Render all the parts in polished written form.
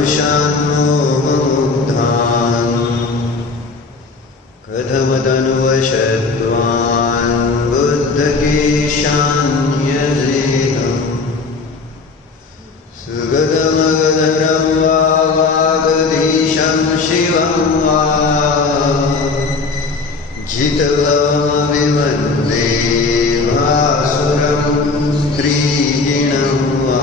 मानुषान्मोहमुग्धान् कथमतनुवशत्वान् बुद्धकेशान्यजेन सुगतमगधरं वा वागधीशं शिवं वा जितभवमभिवन्दे भासुरं स्त्रीजिनं वा।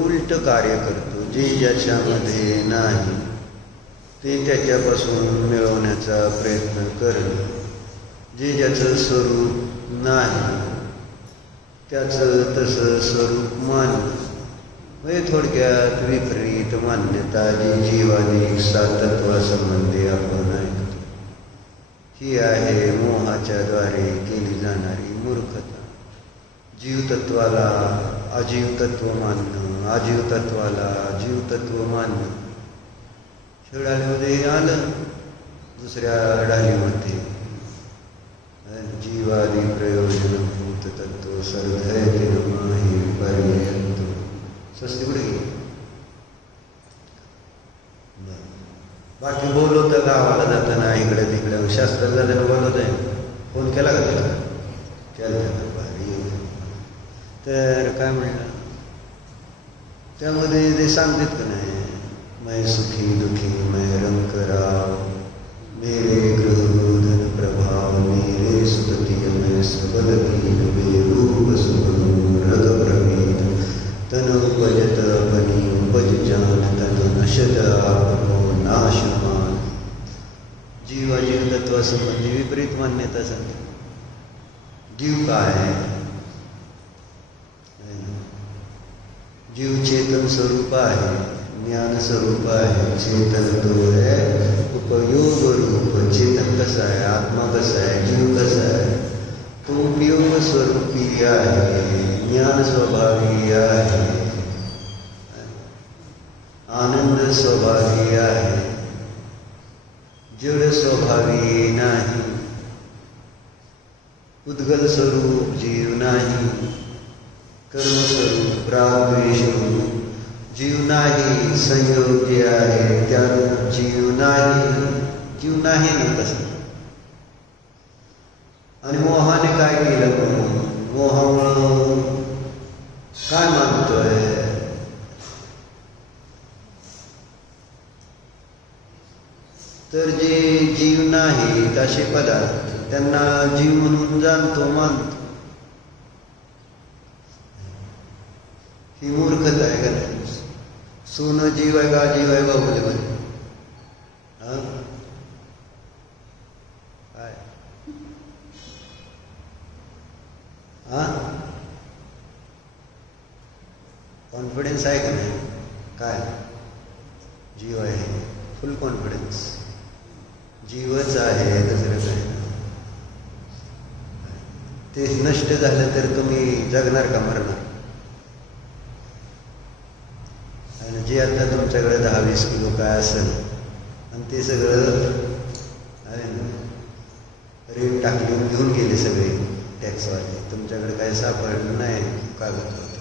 उलट कार्य करतो, जे ज्याच्यामध्ये नाही ते त्याच्यापासून मिळवण्याचा प्रयत्न करणं, जे ज्याचं स्वरूप नाही त्याचं तसं स्वरूप मानणं, म्हणजे थोडक्यात विपरीत मान्यता जी जीवानिक सातत्वासंबंधी आपण ऐकतो, ही आहे मोहाच्या द्वारे केली जाणारी मूर्खता. जीवतत्वाला अजीवतत्व मानणं, अजीवतत्वाला जीवतत्व मानणं. शेवडालीमध्ये आलं, दुसऱ्या डालीमध्ये जीवादी प्रयोजन भूत तत्व सर्वधैर्यमाही पर्यंत. स्वस्ती कुठे गेली? बाकी बोलवतं गावाला जाताना इकडे तिकडे शास्त्र झाल्यानं बोलवत आहे. फोन केला का त्याला? केला. तर काय म्हणलं त्यामध्ये ते सांगतात का नाही, मैं सुखी दुखी मैं रंग राव, मेरे ग्रह धन प्रभाव, मेरे सुतती मैं सबल दीन, बेरूप सुगम रग प्रवीण, तन उपजत बनी उपज जान, तन नशत आपको नाशमान. जीवाजीव तत्वासंबंधी विपरीत मान्यता सांगते. जीव काय आहे? जीव चेतन स्वरूप आहे, ज्ञान स्वरूप आहे. चेतन तो है उपयोग रूप. चेतन कसा आहे? आत्मा कसा आहे? जीव कसा आहे? तो उपयोग स्वरूपी आहे, ज्ञान स्वभावी आहे, आनंद स्वभावी आहे, जड स्वभावी नाही. उद्गल स्वरूप जीव नाही, कर्मस्वरूप रागद्वेष जीव नाही, संयोग्य आहे त्यानं जीव नाही. जीव नाही ना तसं. आणि मोहाने काय केलं? मोहामुळं काय मानतोय? तर जे जीव नाही तसे पदार्थ त्यांना जीव म्हणून जाणतो, मानतो. ही मूर्खता आहे का? सोनं जीव आहे का? जीव आहे बाबूले म्हणे. काय कॉन्फिडन्स आहे का नाही? काय जीव आहे, फुल कॉन्फिडन्स. जीवच आहे, दुसरं काय. ते नष्ट झालं तर तुम्ही जगणार का मरणार? आणि जे आता तुमच्याकडे 10-20 किलो काय असेल आणि ते सगळं आहे ना रेट टाकली घेऊन गेले सगळे टॅक्सवाले, तुमच्याकडे काय सापडलं नाही कागदपत्र,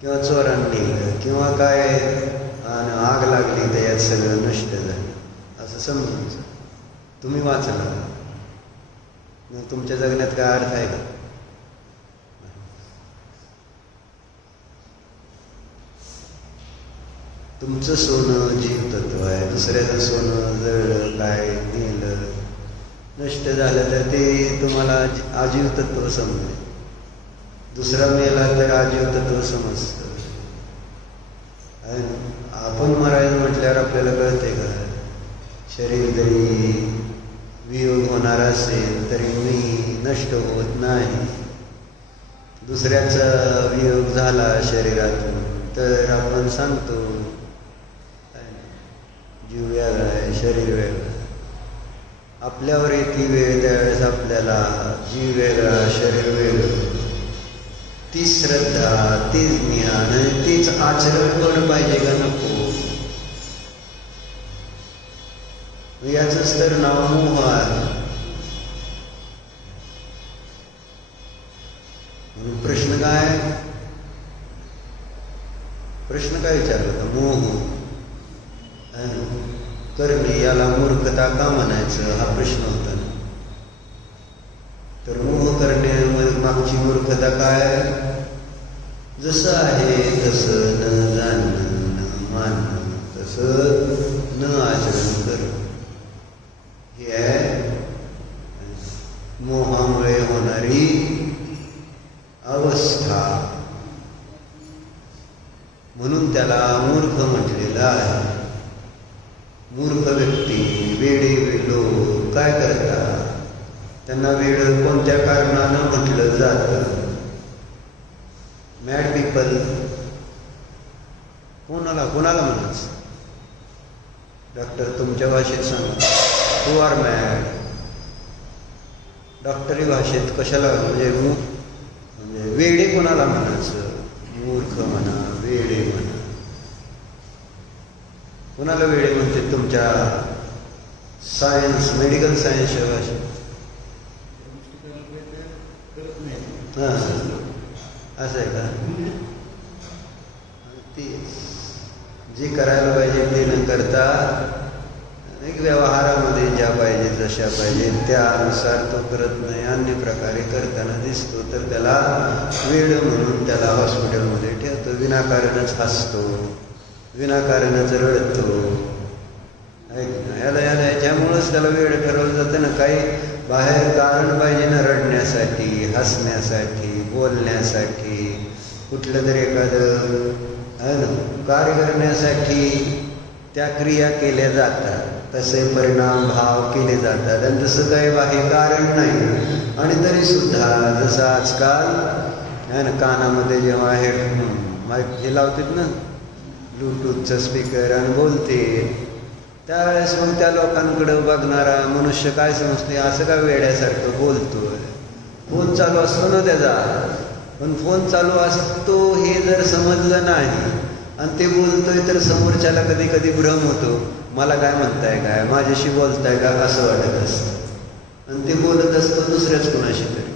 किंवा चोरांनी नेलं किंवा काय आग लागली त्याच्यात सगळं नष्ट झालं असं समजून तुम्ही वाचला, मग तुमच्या जगण्यात काय अर्थ आहे का? तुमचं सोनं जीवतत्व आहे, दुसऱ्याचं सोनं जळलं काय नेलं नष्ट झालं तर ते तुम्हाला आजीव तत्व समजेल, दुसरा मेला तर आजीव तत्व समजतं. आपण मरायचं म्हटल्यावर आपल्याला कळते का? शरीर जरी वियोग होणार असेल तरी मी नष्ट होत नाही. दुसऱ्याचा वियोग झाला शरीरातून तर आपण सांगतो जीव वेगळा आहे शरीर वेगळं. आपल्यावर येते वेळ त्यावेळेस आपल्याला जीव वेगळा शरीर वेगळं. ती श्रद्धा, तेच ज्ञान, तेच आचरण पण पाहिजे का नको? याचंच तर नाव मोह आहे. म्हणून प्रश्न काय विचारला? मोह करणे याला मूर्खता का म्हणायचं हा प्रश्न होता ना. तर मोह करण्यामध्ये मागची मूर्खता काय? जसं आहे तसं न जाणणं न मानणं, तसं न आचरण करणं, ही आहे मोहामुळे होणारी अवस्था. म्हणून त्याला मूर्ख म्हटलेलं आहे. मूर्ख व्यक्ती, वेडे लोक काय करतात? त्यांना वेड कोणत्या कारणानं म्हटलं जातं? मॅड पीपल कोणाला म्हणायचं? डॉक्टर तुमच्या भाषेत सांगा, हू आर मॅड. डॉक्टरी भाषेत कशाला म्हणजे वेडे कोणाला म्हणायचं? मूर्ख म्हणा, वेडे म्हणा. कोणाला वेडे म्हणते तुमच्या सायन्स, मेडिकल सायन्सच्या भाषेत? असं आहे का? ते जे करायला पाहिजे ते न करता एक व्यवहारामध्ये ज्या पाहिजे जशा पाहिजे त्यानुसार तो करत नाही, अन्य प्रकारे करताना दिसतो तर त्याला वेड म्हणून त्याला हॉस्पिटलमध्ये ठेवतो. विनाकारणच हसतो, विनाकारणच रडतो. याच्यामुळंच त्याला वेळ ठरवलं जातं ना. काही बाहेर कारण पाहिजे ना रडण्यासाठी, हसण्यासाठी, बोलण्यासाठी, कुठलं तरी एखादं आहे ना कार्य करण्यासाठी त्या क्रिया केल्या जातात, तसे परिणाम भाव केले जातात. आणि तसं काही बाह्य कारण नाही. आणि तरी सुद्धा जसं आजकाल आहे ना कानामध्ये जेव्हा हे लावतात ना ब्लूटूथचं स्पीकर आणि बोलते त्यावेळेस मग त्या लोकांकडं बघणारा मनुष्य काय समजते? असं का वेड्यासारखं बोलतोय? फोन चालू असतो ना त्याचा, पण फोन चालू असतो हे जर समजलं नाही आणि ते बोलतोय तर समोरच्याला कधी कधी भ्रम होतो, मला काय म्हणताय, काय माझ्याशी बोलताय का असं वाटत असतं. आणि ते बोलत असतो दुसऱ्याच कोणाशी तरी.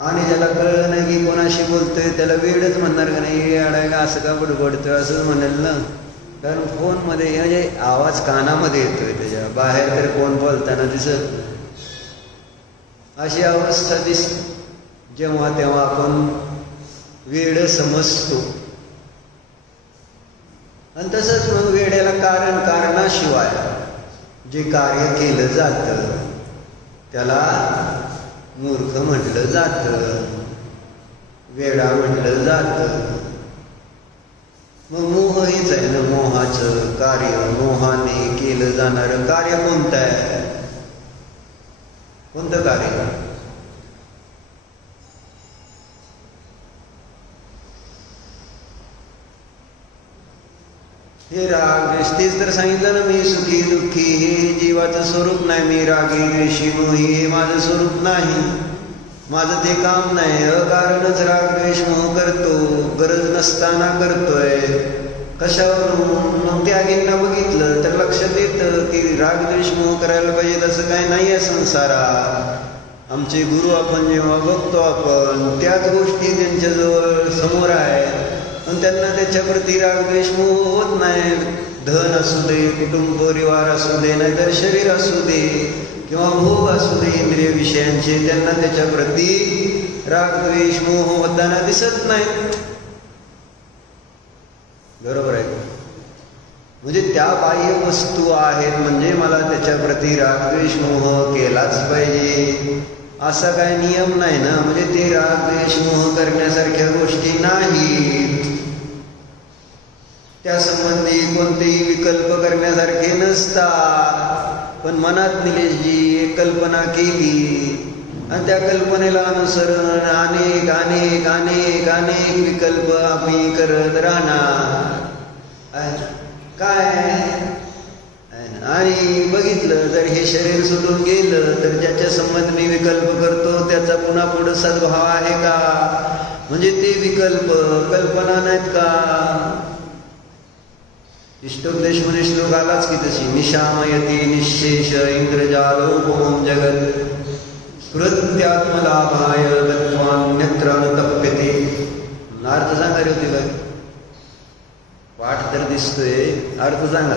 आणि ज्याला कळलं नाही की कोणाशी बोलतोय त्याला वेडच म्हणणार का नाही, अडाय का असं का बडबडतोय असंच म्हणेल ना. कारण फोनमध्ये म्हणजे आवाज कानामध्ये येतोय, त्याच्या बाहेर तर कोण बोलताना दिसत. अशी अवस्था दिसते. जेव्हा तेव्हा आपण वेड समजतो. आणि तसंच मग वेड्याला कारणाशिवाय जे कार्य केलं जातं त्याला मूर्ख म्हटलं जातं, वेडा म्हटलं जातं. मग मोह हेच आहे ना, मोहाचं कार्य, मोहाने केलं जाणारं कार्य कोणतं आहे? कोणतं कार्य? हे राग द्वेष, तेच तर सांगितलं ना, मी सुखी दुःखी हे जीवाचं स्वरूप नाही. मी रागी द्वेषी मोही हे माझं स्वरूप नाही, माझं ते काम नाही. अकारणच राग द्वेष मोह करतो, गरज नसताना करतोय. कशावरून? मग त्यागींना बघितलं तर लक्षात येतं की राग द्वेष मोह करायला पाहिजे तसं काही नाही आहे संसारात. आमचे गुरु आपण जेव्हा बघतो आपण त्याच गोष्टी त्यांच्याजवळ समोर आहे, पण त्यांना त्याच्याप्रती रागद्वेष मोह होत नाही. धन असू दे, कुटुंब परिवार असू दे, नाहीतर शरीर असू दे किंवा भोग असू दे इंद्रिय विषयांचे, त्यांना त्याच्याप्रती रागद्वेष मोह होताना दिसत नाही. बरोबर आहे? म्हणजे त्या बाह्य वस्तू आहेत म्हणजे मला त्याच्याप्रती रागद्वेष मोह केलाच पाहिजे असा काय नियम नाही ना. म्हणजे ते रागद्वेष मोह करण्यासारख्या गोष्टी नाहीत. त्या संबंधी कोणतेही विकल्प करण्यासारखे नसतात. पण मनात निलेशजी एक कल्पना केली आणि त्या कल्पनेला अनुसरून अनेक अनेक अनेक अनेक विकल्प आम्ही करत राहणार. काय आणि बघितलं जर हे शरीर सोडून गेलं तर ज्याच्या संबंध मी विकल्प करतो त्याचा पुन्हा पुढे सद्भाव आहे का? म्हणजे ते विकल्प कल्पना नाहीत का? इष्टोपदेशमध्ये श्लोक आलाच की तशी, निशामयती निशेष इंद्रजालोपमं जगत स्फुरत्यात्मलाभाय गत्वान्यत्र अनुतप्यते. अर्थ सांगा रे होती काय? पाठ तर दिसतोय, अर्थ सांगा.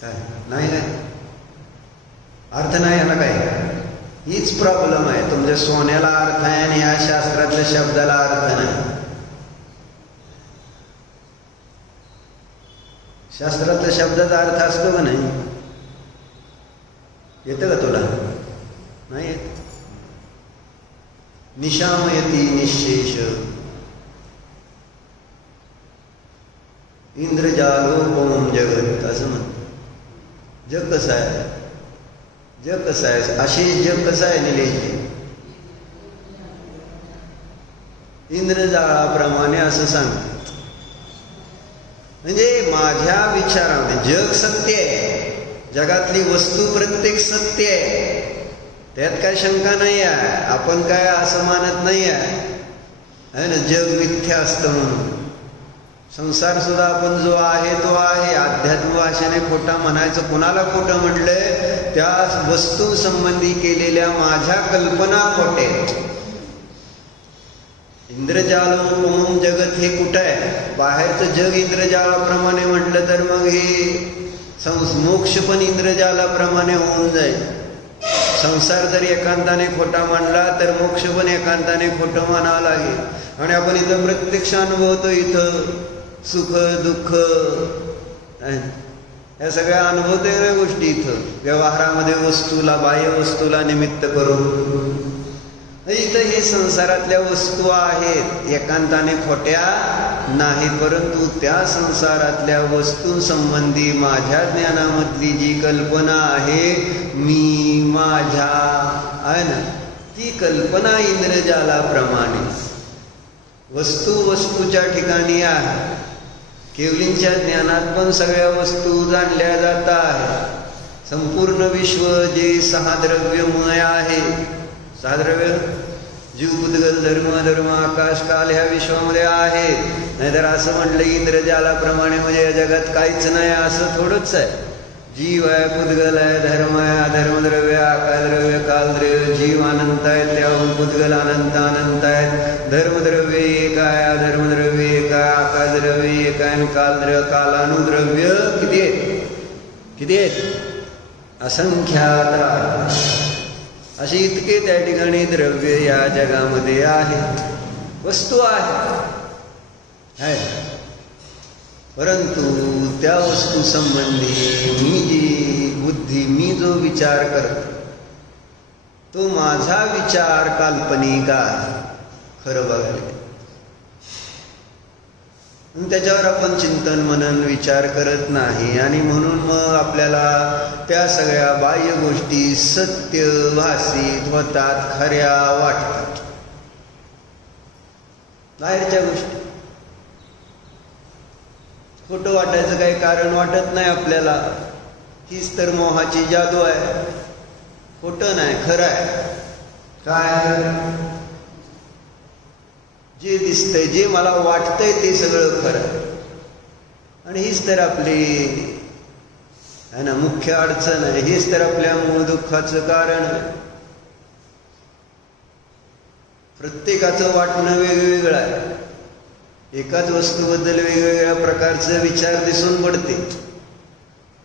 काय नाही काय अर्थ नाही याला काय? हीच प्रॉब्लेम आहे. तुमच्या सोन्याला अर्थ आहे आणि ह्या शास्त्रातल्या शब्दाला अर्थ नाही. शास्त्रातल्या शब्दाचा अर्थ असतो का नाही? येतं का तुला? नाही येत. निशामयती निशेष इंद्रजालोपमं जगत असं म्हणत. जग कसं आहे? जग कसं आहे? अशीच जग कसं आहे निलेशजी? इंद्रजाळाप्रमाणे असं सांगतात. म्हणजे माझ्या विचारामध्ये जग सत्य आहे, जगातली वस्तू प्रत्येक सत्य आहे, त्यात काय शंका नाही आहे. आपण काय असं मानत नाही आहे ना जग मिथ्या असतं म्हणून. संसार सुद्धा आपण जो आहे तो आहे. अध्यात्म भाषेने खोटा म्हणायचं. कोणाला खोटं म्हटलंय? त्या वस्तू संबंधी केलेल्या माझ्या कल्पना खोटे. इंद्रजालोपमं जगत हे कुठं आहे? बाहेरचं जग इंद्रजालाप्रमाणे म्हटलं तर मग हे मोक्ष पण इंद्रजालाप्रमाणे होऊन जाईल. संसार जर एकांताने खोटा मानला तर मोक्ष पण एकांताने खोटं मानावं लागेल. आणि आपण इथं प्रत्यक्ष अनुभवतो. इथं सुख दुःख या सगळ्या अनुभवते या गोष्टी इथं व्यवहारामध्ये वस्तूला बाह्य वस्तूला निमित्त करून. इथं हे संसारातल्या वस्तू आहेत, एकांताने खोट्या नाही. परंतु त्या संसारातल्या वस्तूंसंबंधी माझ्या ज्ञानामधली जी कल्पना आहे मी माझ्या आहे ना, ती कल्पना इंद्रजालाप्रमाणे वस्तू वस्तूच्या ठिकाणी आहे. केवलींच्या ज्ञानात पण सगळ्या वस्तू जाणल्या जातात. संपूर्ण विश्व जे 6 द्रव्यमय आहे, 6 द्रव्य जीव बुद्गल धर्म आकाश काल ह्या विश्वामध्ये आहेत. नाहीतर असं म्हटलं इंद्रजालाप्रमाणे म्हणजे या जगात काहीच नाही असं थोडंच आहे. जीव आहे, पुद्गल आहे, धर्म आहे, अधर्मद्रव्य, आकाशद्रव्य, कालद्रव्य. जीव अनंत आहे, त्याहून पुद्गल अनंत आहेत. धर्मद्रव्य एक आहे, अधर्मद्रव्य एक आहे, आकाशद्रव्य एक आहे आणि कालद्रव्य कालानुद्रव्य किती आहेत? असंख्यात. अशी इतके त्या ठिकाणी द्रव्य या जगामध्ये आहे, वस्तू आहे. परंतु त्या वस्तू संबंधी मी जो विचार करतो तो माझा विचार काल्पनिक आहे. खरं बघायला त्याच्यावर आपण चिंतन मनन विचार करत नाही आणि म्हणून मग आपल्याला त्या सगळ्या बाह्य गोष्टी सत्य भासित होतात, खऱ्या वाटतात. बाहेरच्या गोष्टी खोटं वाटायचं काही कारण वाटत नाही आपल्याला. हीच तर मोहाची जादू आहे. खोटं नाही, खरं आहे. काय जे दिसतंय, जे मला वाटतंय ते सगळं खरं आहे. आणि हीच तर आपली आहे ना मुख्य अडचण आहे. हेच तर आपल्या मूळ दुःखाचं कारण आहे. प्रत्येकाचं वाटणं वेगवेगळं आहे. एकाच वस्तूबद्दल वेगवेगळ्या प्रकारचे विचार दिसून पडते.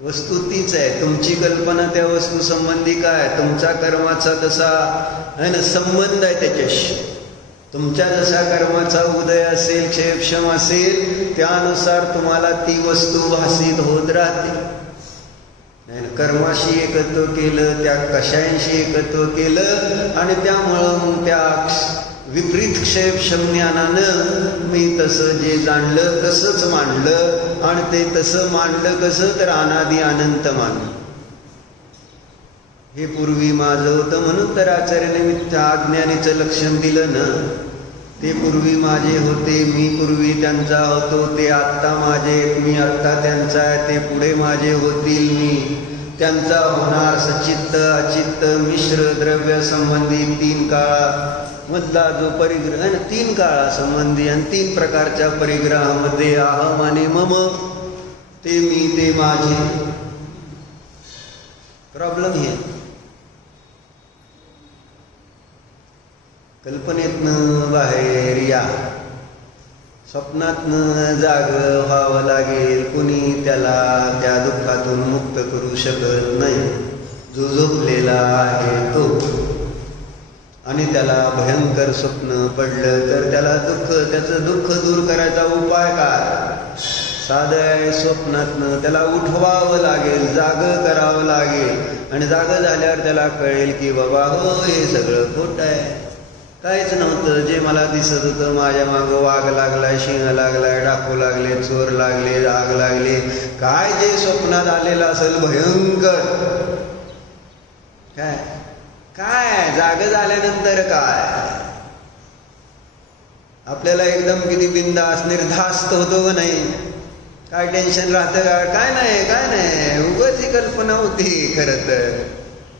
वस्तू तीच आहे. तुमची कल्पना त्या वस्तू संबंधी काय, तुमचा कर्माचा जसा आहे ना संबंध आहे त्याच्याशी. तुमच्या जसा कर्माचा उदय असेल, क्षेपक्षम असेल, त्यानुसार तुम्हाला ती वस्तू भासित होत राहते. कर्माशी एकत्व केलं, त्या कशांशी एकत्व केलं आणि त्यामुळं त्या विपरीत क्षेपक्षम ज्ञानानं मी तसं जे जाणलं तसंच मांडलं. आणि ते तसं मांडलं कसं, तर अनादि अनंत मानलं. हे पूर्वी माझं होतं म्हणून तर आचार्याने मिथ्या अज्ञानीचं लक्षण दिलं ना. ते पूर्वी माझे होते, मी पूर्वी त्यांचा होतो. ते आत्ता माझे, मी आत्ता त्यांचा आहे. ते पुढे माझे होतील, मी त्यांचा होणार. सचित्त अचित्त मिश्र द्रव्य संबंधी तीन काळा मधला जो परिग्रह आहे ना, तीन काळा संबंधी आणि तीन प्रकारच्या परिग्रहामध्ये अहम आणि मम, ते मी ते माझे. प्रॉब्लेम हे कल्पनेतनं बाहेर या, स्वप्नातनं जागं व्हावं लागेल. कुणी त्याला त्या दुःखातून मुक्त करू शकत नाही. जो झोपलेला आहे तो. आणि त्याला भयंकर स्वप्न पडलं तर त्याला त्याचं दुःख दूर करायचा उपाय काय? साधं आहे. स्वप्नातनं त्याला उठवावं लागेल, जागं करावं लागेल. आणि जागं झाल्यावर त्याला कळेल की बाबा हो हे सगळं खोटं आहे. काहीच नव्हतं. जे मला दिसत होतं, माझ्या मागं वाघ लागलाय, सिंह लागलाय, डाकू लागले, चोर लागले, आग लागले, काय जे स्वप्नात आलेलं असेल भयंकर, काय काय जागं झाल्यानंतर काय आपल्याला एकदम किती बिंदास निर्धास्त होतो का नाही? काय टेन्शन राहतं का? काय नाही, उगाच ही कल्पना होती. खरं तर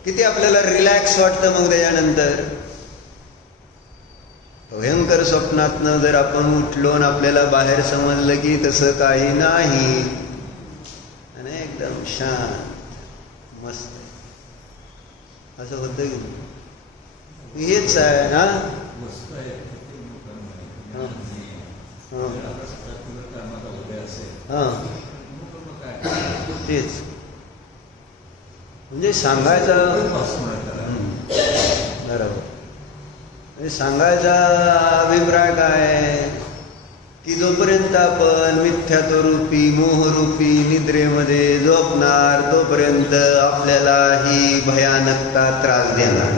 किती आपल्याला रिलॅक्स वाटतं मग त्याच्यानंतर. भयंकर स्वप्नातनं जर आपण उठलो आणि आपल्याला बाहेर समजलं की तसं काही नाही आणि एकदम शांत मस्त असं होतं की हेच आहे ना. तेच म्हणजे सांगायचं बरोबर. सांगायचा अभिप्राय काय की जोपर्यंत आपण मिथ्यात्वरूपी मोहरूपी निद्रेमध्ये झोपणार तोपर्यंत आपल्याला ही भयानकता त्रास देणार.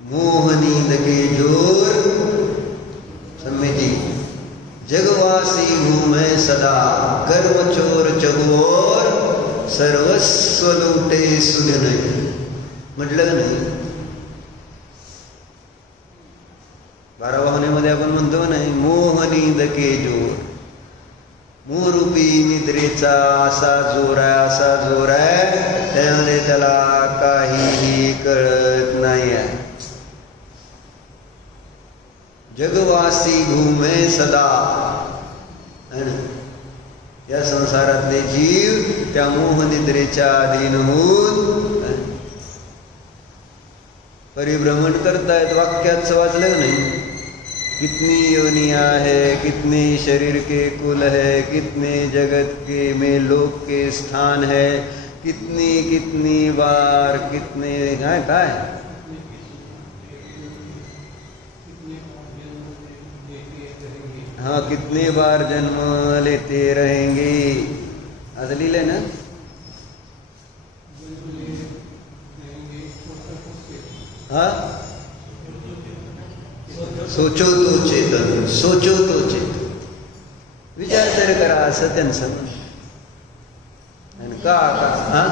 मोह नींद के जोर सम्यजी जगवासी हूं मैं सदा, कर्म चोर चहुओर सर्वस्व लुटे सुध नहीं. म्हटलं नाही 12वाहनेमध्ये आपण म्हणतो नाही, मोह नींद के जोर. मोहरूपी निद्रेचा असा जोर आहे, असा जोर आहे, त्यामध्ये त्याला काहीही कळत नाही आहे. जगवासी घुमे सदा. या संसारातले जीव त्या मोह निद्रेच्या अधीन होऊन परिभ्रमण करतायत. वाक्यात वाचलं नाही, कितनी योनिया है, कितने शरीर के कुल है, कितने जगत के में लोक के स्थान है, कितनी कितनी बार कितने काय हाँ कितने बार जन्म लेते रहेंगे असं लिहिलंय ना. हाँ सोचो तो चेतन, सोचो तो चेतन. विचार तर करा, असं त्यांचं म्हणणं. आणि का हा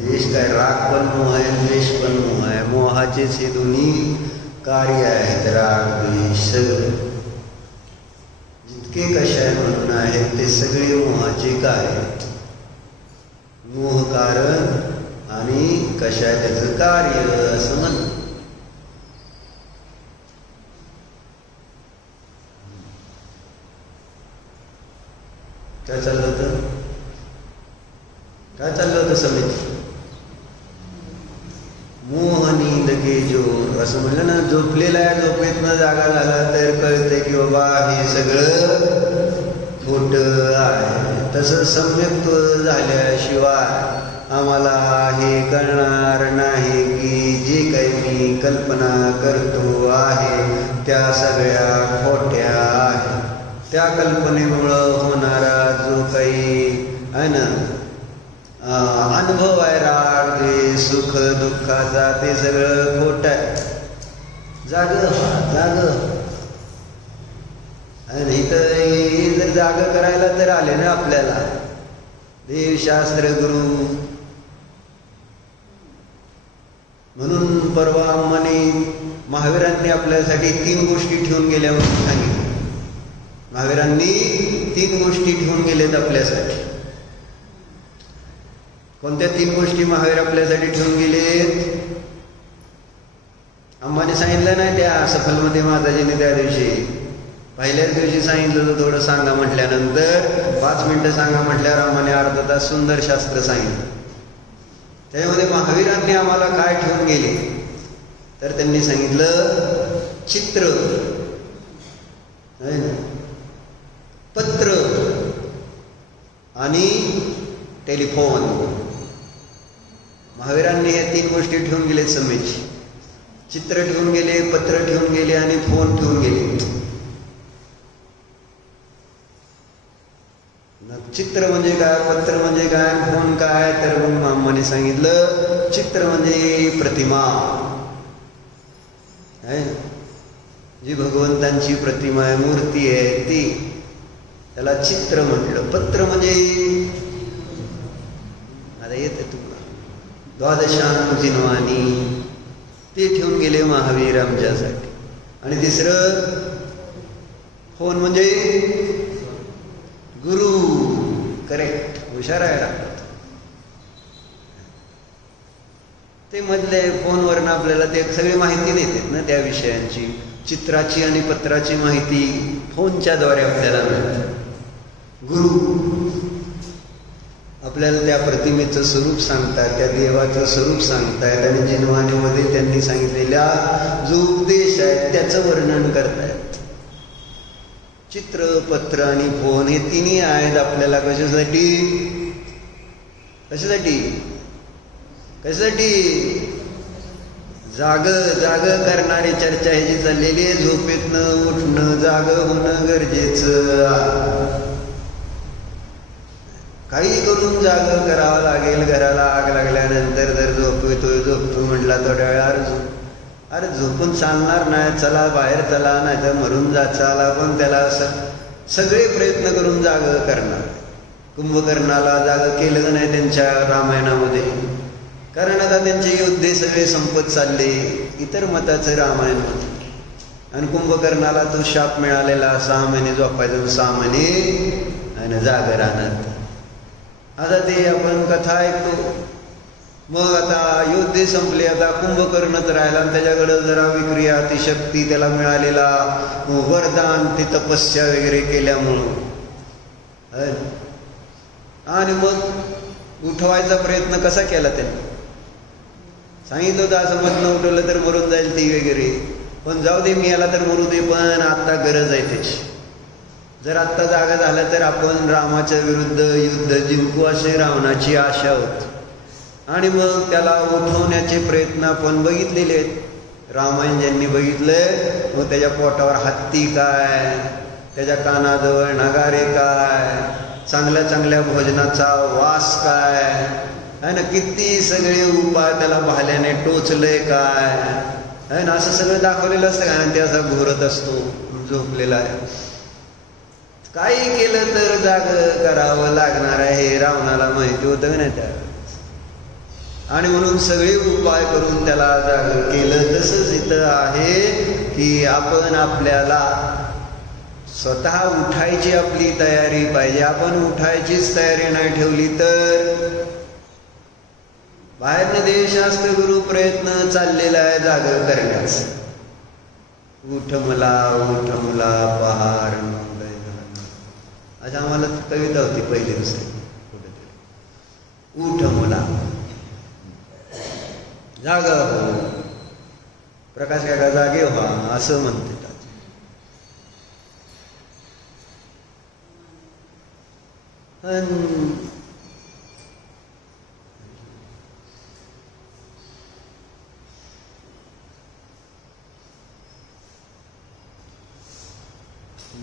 देश काय, राग पण मोह आहे, द्वेष पण मोह आहे. मोहाचेच हे दोन्ही कार्य आहेत, राग द्वेष. जितके कषाय म्हणून आहेत ते सगळे मोहाचे कार्य. मोह कारण आणि कषाय त्याचं कार्य असं म्हणतात. काय चाललं होतं, काय चाललं होतं समिती? मोह नींद के जोर असं म्हणलं ना. झोपलेला आहे, झोपेतनं जागा झाला तर कळतंय की बाबा हे सगळं खोट आहे. तसं सम्यक्त्व झाल्याशिवाय आम्हाला हे कळणार नाही की जे काही मी कल्पना करतो आहे त्या सगळ्या खोट्या आहेत. त्या कल्पनेमुळं होणारा जो काही आहे ना अनुभव आहे, राग द्वेष सुख दुःखाचा, ते सगळं खोट आहे. जाग जाग. आणि इथं जर जाग करायला तर आले ना आपल्याला देवशास्त्र गुरु. म्हणून परवा अम्माने महावीरांनी आपल्यासाठी 3 गोष्टी ठेवून गेल्या म्हणून सांगितलं. महावीरांनी 3 गोष्टी ठेवून गेलेत आपल्यासाठी. कोणत्या 3 गोष्टी महावीर आपल्यासाठी ठेवून गेलेत? अम्माने सांगितलं नाही त्या सफलमध्ये माताजीने त्या दिवशी. पहिल्याच दिवशी सांगितलं होतं थोडं सांगा म्हटल्यानंतर 5 मिनिटं सांगा म्हटल्यावर अम्माने अर्धा तास सुंदर शास्त्र सांगितलं. त्याच्यामध्ये महावीरांनी आम्हाला काय ठेवून गेले तर त्यांनी सांगितलं चित्र, पत्र आणि टेलिफोन. महावीरांनी हे 3 गोष्टी ठेवून गेले समेची. चित्र ठेवून गेले, पत्र ठेवून गेले आणि फोन ठेवून गेले. चित्र म्हणजे काय, पत्र म्हणजे काय, फोन काय? तर मग अम्माने सांगितलं चित्र म्हणजे प्रतिमा आहे, जी भगवंतांची प्रतिमा आहे, मूर्ती आहे ती, त्याला चित्र म्हटलं. पत्र म्हणजे आता येते तुम्हाला द्वादशानुजिनवाणी, ते ठेवून गेले महावीर आमच्यासाठी. आणि तिसरं फोन म्हणजे गुरु. करेक्ट, हुशार आहे. ते मधले फोनवरनं आपल्याला ते सगळी माहिती देतात ना त्या विषयांची. चित्राची आणि पत्राची माहिती फोनच्या द्वारे आपल्याला मिळते. गुरु आपल्याला त्या प्रतिमेचं स्वरूप सांगतात, त्या देवाचं स्वरूप सांगतायत आणि जिनवाणीमध्ये त्यांनी सांगितलेल्या जो उपदेश आहे त्याचं वर्णन करतायत. चित्र, पत्र आणि फोन हे तिन्ही आहेत आपल्याला कशासाठी? कशासाठी? कशासाठी? जाग जाग करणारी चर्चा ही जी चाललेली आहे. झोपेतनं उठणं, जाग होणं गरजेचं. काही करून जाग करावं लागेल. घराला आग लागल्यानंतर जर झोपतो म्हटला थोड्या वेळ, अरे झोपून चालणार नाही, चला बाहेर चला, नाही तर मरून जाचाला. पण त्याला सगळे प्रयत्न करून जाग करणार. कुंभकर्णाला जाग केलं नाही त्यांच्या रामायणामध्ये, कारण आता त्यांचे योद्धे सगळे संपत चालले. इतर मताचं रामायण होतं आणि कुंभकर्णाला तो शाप मिळालेला 6 महिने झोपायचं, 6 महिने आणि जाग राहणार. आता ते आपण कथा ऐकतो. मग आता योद्धे संपले, आता कुंभकर्णच राहिला आणि त्याच्याकडं जरा विक्रिया ती शक्ती त्याला मिळालेला वरदान, ते तपस्या वगैरे केल्यामुळं. आणि मग उठवायचा प्रयत्न कसा केला त्यांनी? सांगितलं होतं असं मधनं उठवलं तर मरून जाईल ती वगैरे, पण जाऊ दे, मी याला तर मरू दे, पण आत्ता गरज आहे त्याची. जर आत्ता जागा झालं तर आपण रामाच्या विरुद्ध युद्ध जिंकू अशी रावणाची आशा होती. आणि मग त्याला उठवण्याचे प्रयत्न आपण बघितलेले आहेत. रामायण ज्यांनी बघितलंय, मग त्याच्या पोटावर हत्ती काय, त्याच्या कानाजवळ नगारे काय, चांगल्या चांगल्या भोजनाचा वास काय आहे ना, किती सगळे उपाय, त्याला भाल्याने टोचलंय काय, आहे ना, असं सगळं दाखवलेलं असतं का, आणि ते असा घोरत असतो, झोपलेला आहे. काही केलं तर जाग करावं लागणार आहे हे रावणाला माहिती होतं नाही त्या, आणि म्हणून सगळे उपाय करून त्याला जाग केलं. तसंच इथं आहे की आपण आपल्याला स्वतः उठायची आपली तयारी पाहिजे. आपण उठायचीच तयारी नाही ठेवली तर बाहेरनं देशशास्त्रगुरु प्रयत्न चाललेला आहे जाग करण्यास. उठ मुला पहार अशा आम्हाला कविता होती पहिली दुसरी कुठेतरी. उठ मुला जाग हो, प्रकाश काका जागे व्हा असं म्हणते.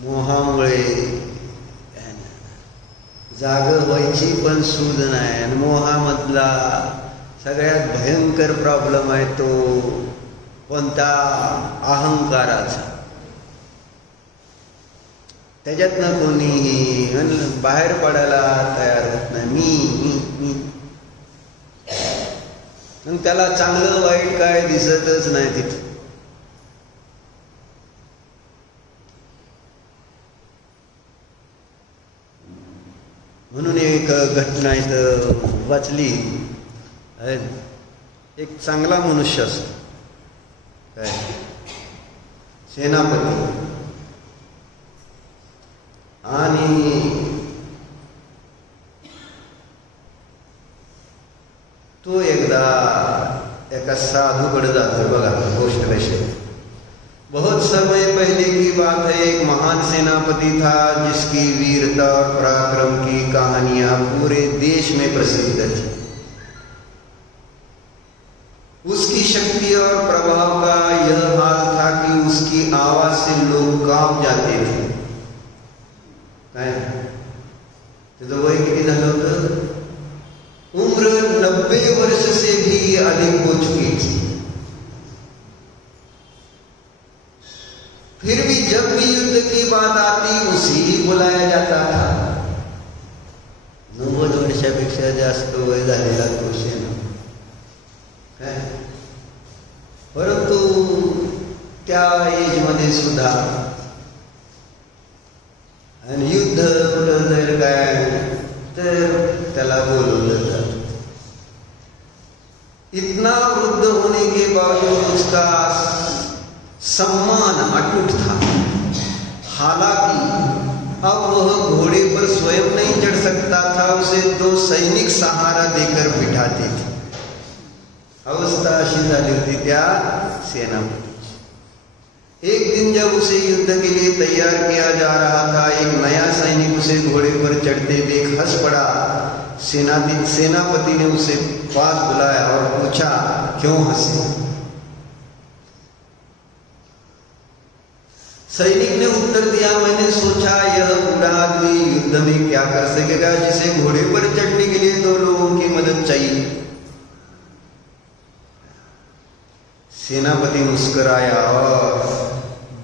मोहामुळे जाग व्हायची पण सूद नाही, आणि मोहामधला सगळ्यात भयंकर प्रॉब्लेम आहे तो कोणता, अहंकाराचा. त्याच्यातनं कोणीही बाहेर पडायला तयार होत नाही. मी त्याला चांगलं वाईट काय दिसतच नाही तिथे. म्हणून एक घटना इथं वाचली. एक चांगला मनुष्य असतो काय, सेनापती, आणि तो एकदा एका साधूकडे जातो. बघा गोष्ट कशी आहे. बहुत समय पहले की बात है, एक महान सेनापति था जिसकी वीरता और पराक्रम की कहानियां पूरे देश में प्रसिद्ध थी. उसकी शक्ति और प्रभाव का यह हाल था कि उसकी आवाज से लोग कांप जाते थे. काय त्याचं वय किती झालं होतं? उम्र 90 वर्ष से भी अधिक हो चुकी थी. फिर भी जब भी युद्ध की बात आती उसे ही बुलाया जाता था. 90 वर्षापेक्षा जास्त वय झालेला तो सेना काय, परंतु त्या एज मध्ये सुद्धा, आणि युद्ध कुठं जाईल काय तर त्याला बोलवलं जात. इतना वृद्ध होने के बावजूद उसका सम्मान अटूट था. हालांकि अब वह घोड़े पर स्वयं नहीं चढ़ सकता था, उसे 2 सैनिक सहारा देकर बिठाते थे. अवस्था अशी झाली होती त्या सेनापतीची. एक दिन जब उसे युद्ध के लिए तैयार किया जा रहा था, एक नया सैनिक उसे घोड़े पर चढ़ते देख हंस पड़ा. सेनापति ने उसे पास बुलाया और पूछा, क्यों हंसे? सैनिक ने उत्तर दिया, मैंने सोचा यह बूढ़ा आदमी युद्ध में क्या कर सकेगा जिसे घोड़े पर चढ़ने के लिए 2 लोगों की मदद चाहिए. सेनापति मुस्कुराया और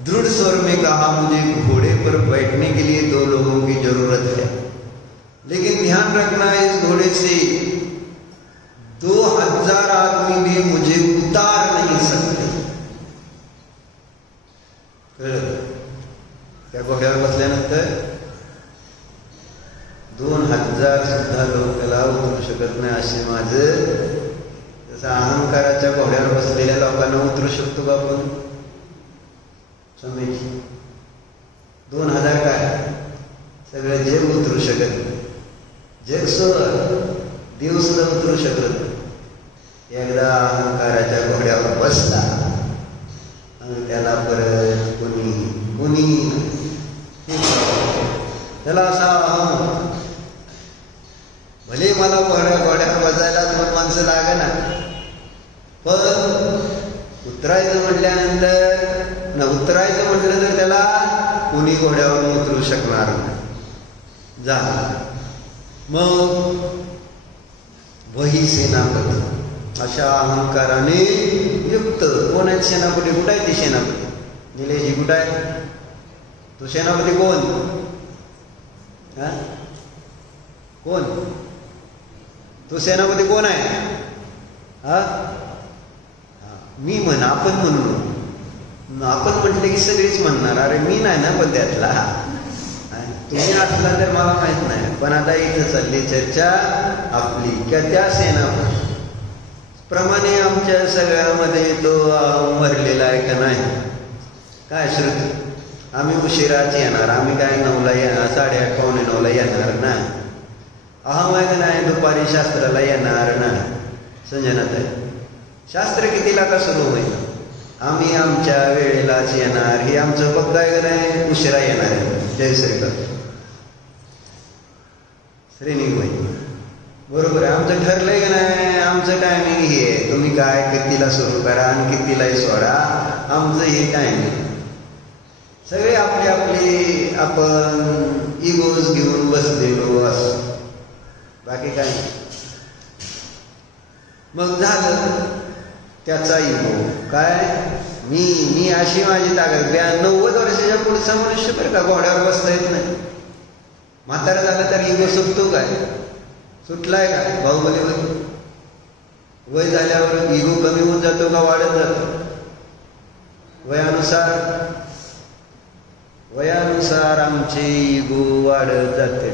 दृढ़ स्वर में कहा, मुझे घोड़े पर बैठने के लिए 2 लोगों की जरूरत है, लेकिन ध्यान रखना इस घोड़े से 2000 आदमी भी मुझे उतार नहीं सकते. त्या घोड्यावर बसल्यानंतर 2000 सुद्धा लोक त्याला उतरू शकत नाही. असे माझं, जसं अहंकाराच्या घोड्यावर बसलेल्या लोकांना उतरू शकतो का आपण? समज 2000 काय सगळं जग उतरू शकत नाही. जग सोड, देव सुद्धा उतरू शकत. एकदा अहंकाराच्या घोड्यावर बसला आणि त्याला परत कोणी त्याला असा, भले मला घोड्यावर बसायला 2 माणसं लागेना, पण उतरायचं म्हटलं तर त्याला कोणी घोड्यावर उतरू शकणार नाही. जा मग वही सेनापती अशा अहंकाराने युक्त, कोण आहेत सेनापती. कुठं आहे ती सेनापती? निलेशजी कुठं आहे? तो सेनापती कोण? कोण तो सेनापती? कोण आहे? मी म्हण, आपण म्हणून. आपण म्हटलं की सगळीच म्हणणार अरे मी नाही ना पण त्यातला. तुम्ही असला तर मला माहित नाही. पण आता इथं चालली चर्चा आपली की त्या सेनापती प्रमाणे आमच्या सगळ्यामध्ये तो मरलेला आहे का नाही? काय श्रुती? आम्ही उशिराच येणार. आम्ही काय 9ला येणार, 8:30 पावणे 9ला येणार ना. अहम आहे का नाही? दुपारी शास्त्राला येणार ना. संजनाताई, शास्त्र कितीला का सुरू होईल? आम्ही आमच्या वेळेलाच येणार. हे आमचं बघ आहे का नाही? उशिरा येणार आहे. जय श्रीकृष्ण. श्रेणीबाई बरोबर आहे. आमचं ठरलंय का नाही? आमचं टायमिंग हे आहे. तुम्ही काय कितीला सुरू करा आणि कितीलाही सोडा, आमचं हे टायमिंग. सगळे आपली आपली आपण इगोज घेऊन बसलेलो असं, बाकी काय. मग झालं त्याचा इगो काय? मी अशी माझी ताकद. 90 वर्षाच्या पुढचा मनुष्य बरं का घोड्यावर बसता येत नाही. म्हातारा झालं तर इगो सुटतो काय? सुटलाय का? बाहुबली वय झाल्यावर इगो कमी होऊन जातो का वाढत जातो? वयानुसार आमचे इगो वाढत जाते.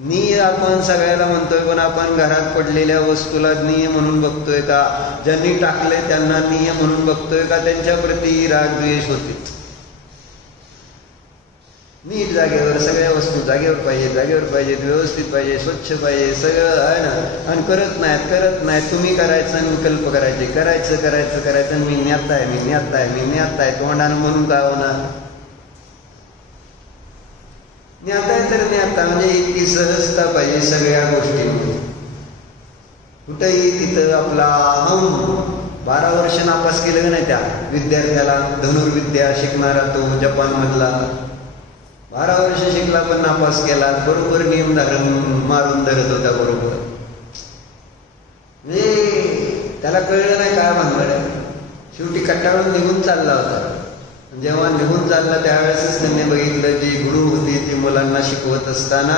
नी आपण सगळ्याला म्हणतोय, पण आपण घरात पडलेल्या वस्तूला निय म्हणून बघतोय का? ज्यांनी टाकले त्यांना निय म्हणून बघतोय का? त्यांच्या प्रती राग द्वेष होते. नीट जागेवर सगळ्या वस्तू जागेवर पाहिजेत, व्यवस्थित पाहिजे, स्वच्छ पाहिजे, सगळं आहे ना. आणि करत नाहीत. तुम्ही करायचं आणि विकल्प करायचे. करायचं मी न्यात आहे. तोंडानं म्हणून काय होणार? न्याता आहे तर न्याता म्हणजे इतकी सहजता पाहिजे सगळ्या गोष्टींमध्ये. कुठेही तिथं आपला 12 वर्ष नापास केलं का नाही त्या विद्यार्थ्याला? धनुर्विद्या शिकणारा तो जपानमधला 12 वर्ष शिकला पण नापास केला. बरोबर नियम मारून धरत होता बरोबर. म्हणजे त्याला कळलं नाही काय भानगड आहे. शेवटी कट्टाळून निघून चालला होता. जेव्हा निघून चालला त्यावेळेसच त्यांनी बघितलं जे गुरु होते ते मुलांना शिकवत असताना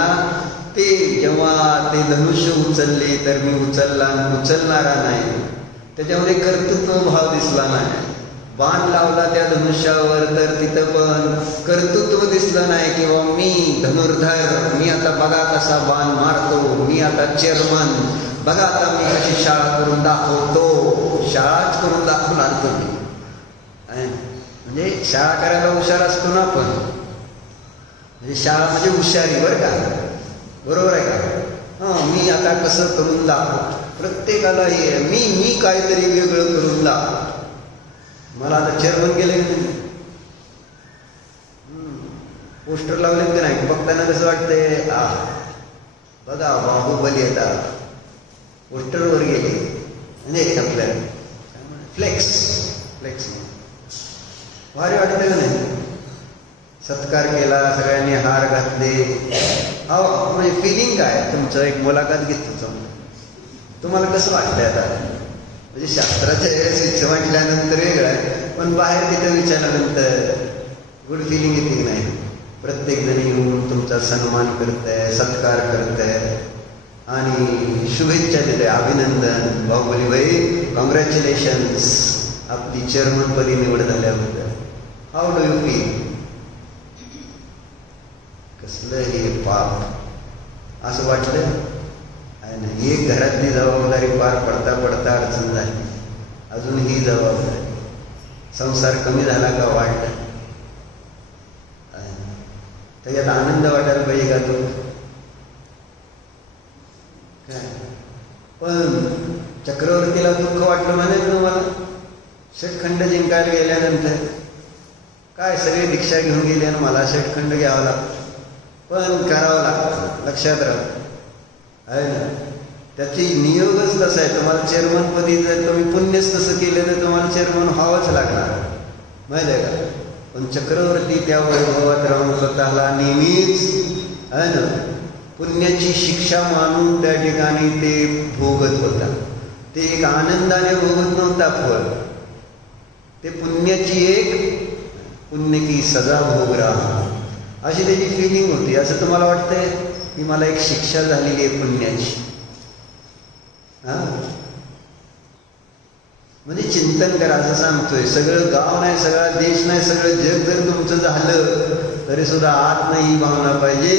ते जेव्हा ते धनुष्य उचलले तर मी उचलणारा नाही. त्याच्यामध्ये कर्तृत्व भाव दिसला नाही. बाण लावला त्या धनुष्यावर तर तिथं पण कर्तृत्व दिसलं नाही किंवा मी धनुर्धर, मी आता बघा कसा बाण मारतो, मी आता चेअरमन, बघा आता मी कशी शाळा करून दाखवतो. शाळाच करून दाखवणार तुम्ही. म्हणजे शाळा करायला हुशार असतो ना आपण. म्हणजे शाळा म्हणजे हुशारी बरं का. बरोबर आहे का? मी आता कसं करून दाखवतो. प्रत्येकाला हे मी काहीतरी वेगळं करून दाखवतो. मला आता चेअरमन केले पोस्टर लावलेत का नाही? बघताना कसं वाटतंय? बघा बाहुबली आता पोस्टरवर गेले म्हणजे आपल्याला फ्लेक्स भारी वाटतं का नाही? सत्कार केला, सगळ्यांनी हार घातले. म्हणजे फिलिंग काय तुमचं? एक मुलाखत घेतो तुम्हाला कसं वाटतंय आता? म्हणजे शास्त्राच्या वेळेस म्हटल्यानंतर वेगळं आहे, पण बाहेर तिथं विचारल्यानंतर गुड फिलिंग येते की नाही? प्रत्येक जण येऊन तुमचा सन्मान करतंय, सत्कार करतंय आणि शुभेच्छा देते. अभिनंदन बाहुबली भाई, कॉंग्रॅच्युलेशन्स आपली चेअरमन पदी निवड झाल्याबद्दल. How do you feel? कसलं हे पाप असं वाटलं आणि एक घरातली जबाबदारी पार पडता अडचण झाली. अजून ही जबाबदारी. संसार कमी झाला का वाढला? त्याच्यात आनंद वाटायला पाहिजे का तो? काय पण चक्रवर्तीला दुःख वाटलं म्हणे तुम्हाला. षटखंड जिंकायला गेल्यानंतर काय सगळे दीक्षा घेऊन गेले आणि मला षटखंड घ्यावा लागतो. पण करावं लागतं. लक्षात राहा आहे ना. त्याची नियोगच तसा आहे. तुम्हाला चेअरमनपदी जर तुम्ही पुण्यच तसं केलं तर तुम्हाला चेअरमन व्हावंच लागणार माहिती आहे का. पण चक्रवर्ती त्या वैभवात राहून स्वतःला नेहमीच आहे ना पुण्याची शिक्षा मानून त्या ठिकाणी ते भोगत होता. ते एक आनंदाने भोगत नव्हता फळ. ते पुण्याची एक पुण्य की सजा भोग रहा, अशी त्याची फिलिंग होती. असं तुम्हाला वाटतंय की मला एक शिक्षा झालेली आहे पुण्याची? म्हणजे चिंतन करा असं सांगतोय. सगळं गाव नाही, सगळा देश नाही, सगळं जग जर तुमचं झालं तरी सुद्धा आत नाही भावना पाहिजे,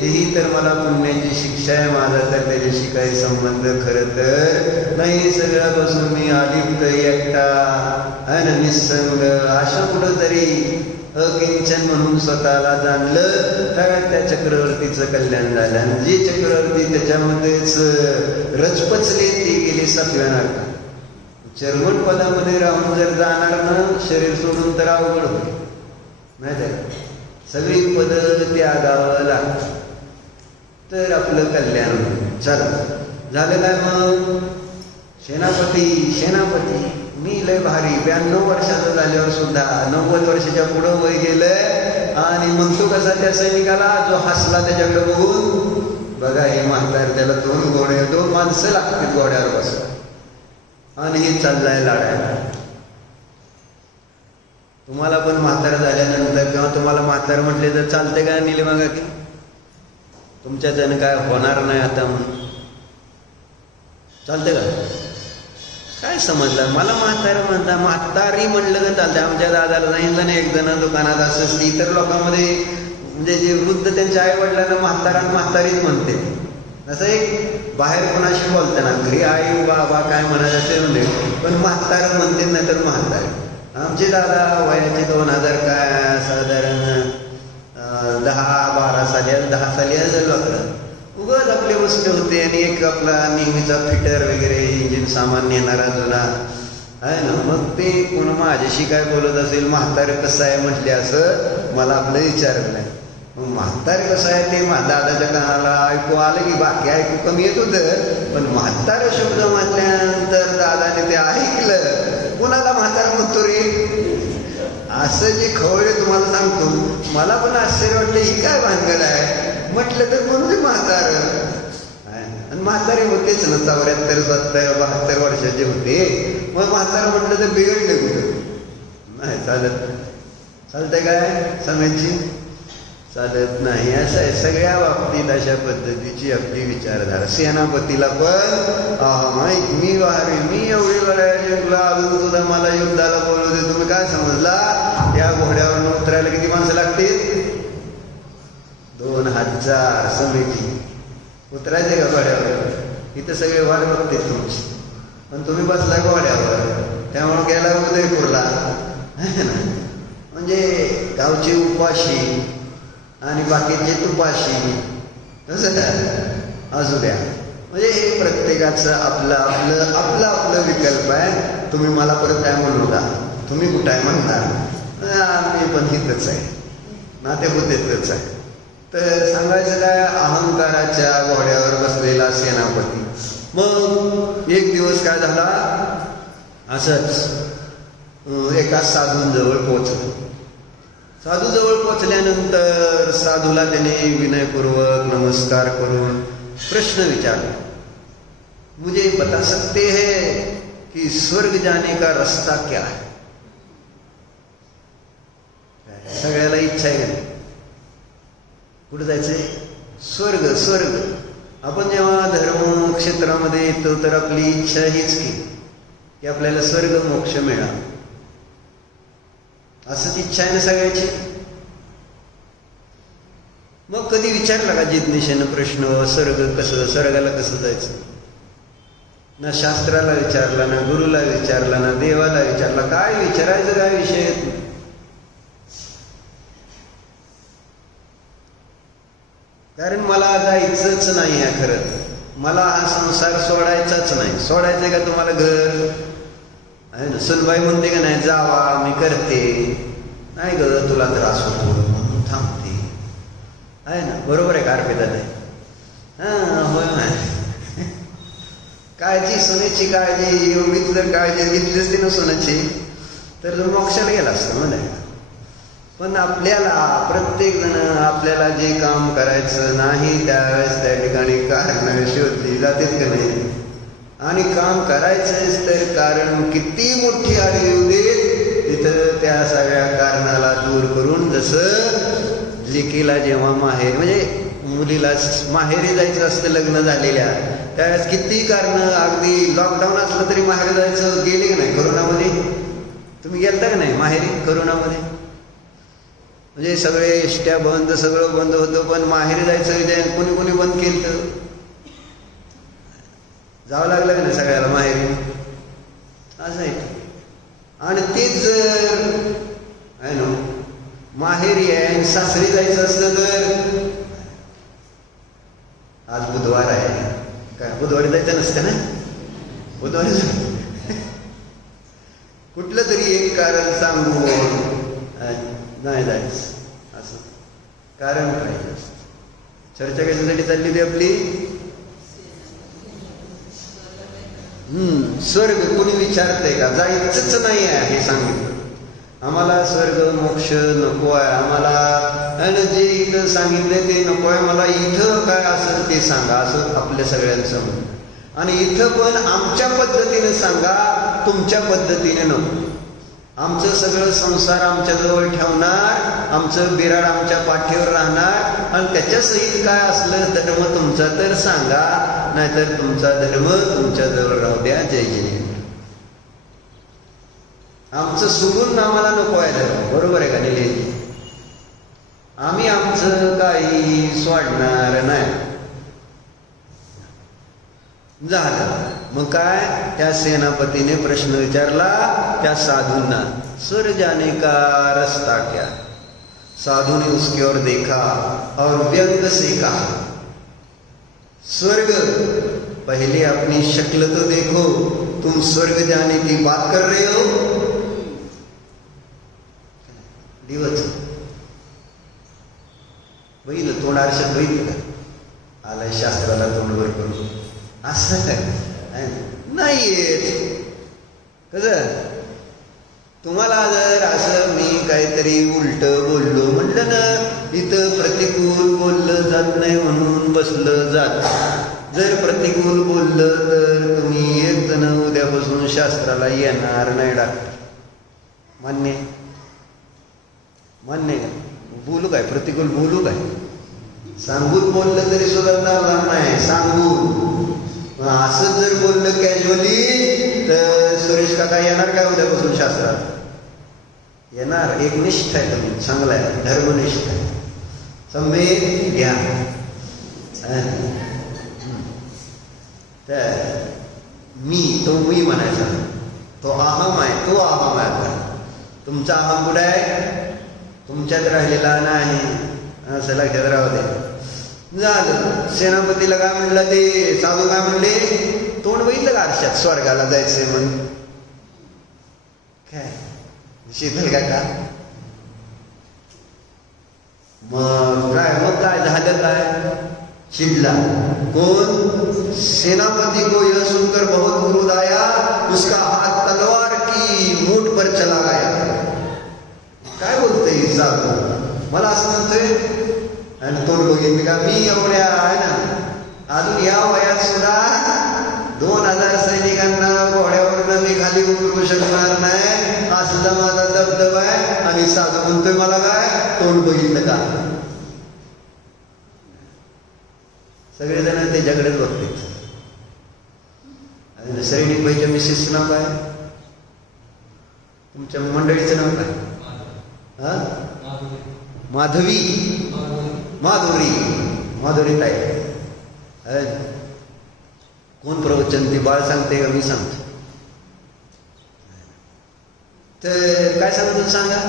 हेही तर मला पुण्याची शिक्षा आहे, माझा तर त्याच्याशी काही संबंध खरं तर नाही. सगळ्यापासून मी अलिप्त एकटा आहे ना, निसंग, अशा कुठं तरी अकिंचन म्हणून स्वतःला जाणलं तर त्या चक्रवर्तीचं कल्याण झालं. आणि जे चक्रवर्ती त्याच्यामध्येच रचपचले ते गेले सत्व्यानार्थ. चर्मन पदामध्ये राहून जर जाणार ना शरीर सोडून तर अवघड होते, माहिती आहे. सगळी पद त्यागावं लागतं तर आपलं कल्याण होतं. चला झालं काय मग? सेनापती मी लय भारी. 92 वर्षाचं झाल्यावर सुद्धा 90 वर्षाच्या पुढं वय गेलंय आणि म्हणतो कसा त्या सैनिकाला जो हसला त्याच्याकडे बघून, बघा हे म्हातार, त्याला 2 माणसं लागतील घोड्यावर बसवा आणि हे चाललाय लढायला. तुम्हाला पण म्हातार झाल्यानंतर किंवा तुम्हाला म्हातार म्हटले तर चालते का निलेमागा की तुमच्याच्यानं काय होणार नाही आता म्हणून चालते का? काय समजलं? मला म्हातार म्हणता, म्हातारी म्हणलं तर चालतं. आमच्या दादाला सांगितलं ना एक जण दुकानात असं, इतर लोकांमध्ये म्हणजे जे वृद्ध त्यांच्या आई वडिलांना म्हातारीच म्हणते. असं एक बाहेर कोणाशी बोलताना घरी आई बाबा काय म्हणायचं असेल म्हणजे, पण म्हातार म्हणते नाही तर म्हातारी. आमचे दादा वयाचे 2000 काय साधारण 10-12 साली 10 साली झालो आपलं. उगाच आपले वस्तू होते आणि एक आपला नेहमीचा फिटर वगैरे इंजिन सामान नेणारा जुना आहे ना. मग ते कोण माझ्याशी काय बोलत असेल, म्हातारे कसं आहे म्हटले, असं मला आपलं विचारलं नाही. मग म्हातारे कसं आहे ते दादाच्या कानाला ऐकू आलं की बाकी ऐकू कमी येत होतं, पण म्हातारे शब्द म्हटल्यानंतर दादाने ते ऐकलं. कोणाला म्हातारा म्हणतो रे असं जे खवळे तुम्हाला सांगतो. मला पण आश्चर्य वाटलं ही काय भानगड आहे. म्हटलं तर म्हणून म्हातार, आणि म्हातारे होतेच ना 74, 70, 72 वर्षाचे होते. मग म्हातारा म्हटलं तर बिघडले कुठं? नाही चालतंय काय समजायची? चालत नाही. असं आहे सगळ्या बाबतीत अशा पद्धतीची आपली विचारधारा. सेनापतीला पण मी वारी, मी एवढी लढाई जिंकला, अजून सुद्धा मला युद्धाला बोलवते, तुम्ही काय समजला? या घोड्यावर उतरायला किती माणसं लागतील? 2000 समिती. उतरायचे का घोड्यावर? इथं सगळे वाट बघते तुमची, पण तुम्ही बसला घोड्यावर, त्यामुळे गेला उदयपूरला म्हणजे गावची उपाशी आणि बाकीचे तुपाशी, तसं असू द्या. म्हणजे हे प्रत्येकाचं आपलं विकल्प आहे. तुम्ही मला परत काय म्हणू का? तुम्ही कुठं आहे म्हणणार, मी पण हितच आहे, नाते होतेच आहे. तर सांगायचं काय, अहंकाराच्या घोड्यावर बसलेला सेनापती. मग एक दिवस काय झाला, असंच एका साधूंजवळ पोहोचलं. साधूजवळ पोचल्यानंतर साधूला त्याने विनयपूर्वक नमस्कार करून प्रश्न विचारला, मुझे बता सकते हैं कि स्वर्ग जाने का रास्ता क्या है? सगळ्याला इच्छा आहे का? कुठं जायचंय? स्वर्ग. आपण जेव्हा धर्म क्षेत्रामध्ये येतो तर आपली इच्छा हीच की आपल्याला स्वर्ग मोक्ष मिळावा, असंच इच्छा आहे ना सगळ्याची. मग कधी विचारला का जिज्ञेशानं प्रश्न, स्वर्गाला कसं जायचं? ना शास्त्राला विचारला, ना गुरुला विचारला, ना देवाला विचारला. काय विचारायचं, काय विषय? कारण मला जायचंच नाही आहे खरं. मला हा संसार सोडायचाच नाही. सोडायचंय का तुम्हाला घर? आहे ना. सुनबाई म्हणते का नाही, जावा मी करते. नाही ग, तुला त्रास होतो म्हणून थांबते. आहे ना, बरोबर आहे का अर्पिता? नाही होय ना. काळजी, सोन्याची काळजी, एवढीच जर काळजी घेतली असते ना सोन्याची तर मोक्षाला गेला असतं म्हणाय. पण आपल्याला प्रत्येक जण आपल्याला जे काम करायचं नाही त्यावेळेस त्या ठिकाणी कारण शोधली जातात का नाही? आणि काम करायचंच तर कारण किती मोठी आली येऊ दे त्या सगळ्या कारणाला दूर करून, जसं लेकीला जेव्हा माहेर म्हणजे मुलीला माहेरी जायचं असतं लग्न झालेल्या, त्यावेळेस किती कारणं, अगदी लॉकडाऊन असलं तरी माहेर जायचं, गेले की नाही करोनामध्ये? तुम्ही गेलता का नाही माहेरी करोनामध्ये? म्हणजे सगळे एसट्या बंद, सगळं बंद होतं, पण माहेरी जायचं कोणी कोणी बंद केलं तर जावं लागलं का नाही सगळ्याला माहेरी? असं आहे. आणि तेच जर आहे ना माहेरी आहे सासरी जायचं असतं तर, आज बुधवार आहे काय, बुधवारी जायचं नसतं ना, बुधवारी कुठलं तरी एक कारण सांगून नाही जायचं, असं कारण पाहिजे असतं. चर्चा कशासाठी चालली होती आपली? स्वर्ग कोणी विचारतंय का? जायचंच नाही आहे हे सांगितलं आम्हाला. स्वर्ग मोक्ष नको आहे आम्हाला, जे इथं सांगितलंय ते नको आहे मला, इथं काय असेल ते सांगा, असं आपल्या सगळ्यांचं. आणि इथं पण आमच्या पद्धतीने सांगा, तुमच्या पद्धतीने नको. आमचं सगळं संसार आमच्याजवळ ठेवणार, आमचं बिराड आमच्या पाठीवर राहणार, आणि त्याच्यासहित काय असलं धर्म तुमचा तर सांगा, नाहीतर तुमचा धर्म तुमच्याजवळ राहू द्या. जय जय. आमचं सोडून आम्हाला नको आहे धर्म, बरोबर आहे का निलेश? आम्ही आमचं काही सोडणार नाही. झालं. मग काय, त्या सेनापतीने प्रश्न विचारला त्या साधूंना, सर जाने का रास्ता क्या? साधु ने उसकी ओर देखा और व्यंग से कहा, स्वर्ग पहले अपनी शक्ल तो देखो, तुम स्वर्ग जाने की बात कर रहे हो? दिवस बघितलं तोंड आरशात बघितलं का? आलाय शास्त्राला तोंडवर करून, असं काय नाही येत. कसं तुम्हाला जर असं मी काहीतरी उलट बोललो म्हटलं ना, इथं प्रतिकूल बोललं जात नाही म्हणून बसलं जात. जर प्रतिकूल बोललं तर तुम्ही एक जण उद्यापासून शास्त्राला येणार नाही. डॉक्टर मान्य मान्य का? बोलू काय प्रतिकूल बोलू काय? सांगून बोललं तरी सुधारणार नाही. सांगून असं जर बोललं कॅज्युअली तर सुरेश काका येणार काय उद्यापासून शास्त्रात? येणार. एक निष्ठ आहे तुम्ही, चांगला आहे, धर्मनिष्ठ आहे, संवेद घ्या. तर मी म्हणायचा, तो अहम आहे, तो अहम आहे. तुमचा अहम कुठे आहे? तुमच्यात राहिलेला नाही, असं लक्षात राहू दे. झालं. सेनापतीला काय म्हणलं ते साधू काय म्हणले, तोंड बघितलं का आरशात स्वर्गाला जायचंय म्हणून? काय शीतल काका मग काय झालं? काय चिडला? कोण? सेनापती को यह सुनकर बहुत क्रोध आया, उसका हाथ तलवार की मूठ पर चला गया. काय बोलतोय साधू? मला असं म्हणतोय आणि तोंड बघितलं का? मी एवढ्या आहे ना अजून या वयात सुद्धा 2000 सैनिकांना घोड्यावरनं मी खाली उतरू शकणार नाही, असला माझा दबदबा आहे. आणि साधू म्हणतोय मला काय? तोंड बघितलं का? सगळेजण त्याच्याकडेच बघतात. आणि सैनिक बाईच्या मिसेसचं नाव काय? तुमच्या मंडळीचं नाव काय? माधवी. माधुरी ताई. कोण प्रवचन ते बाळ सांगते का मी सांगतो? तर काय सांगतो सांगा.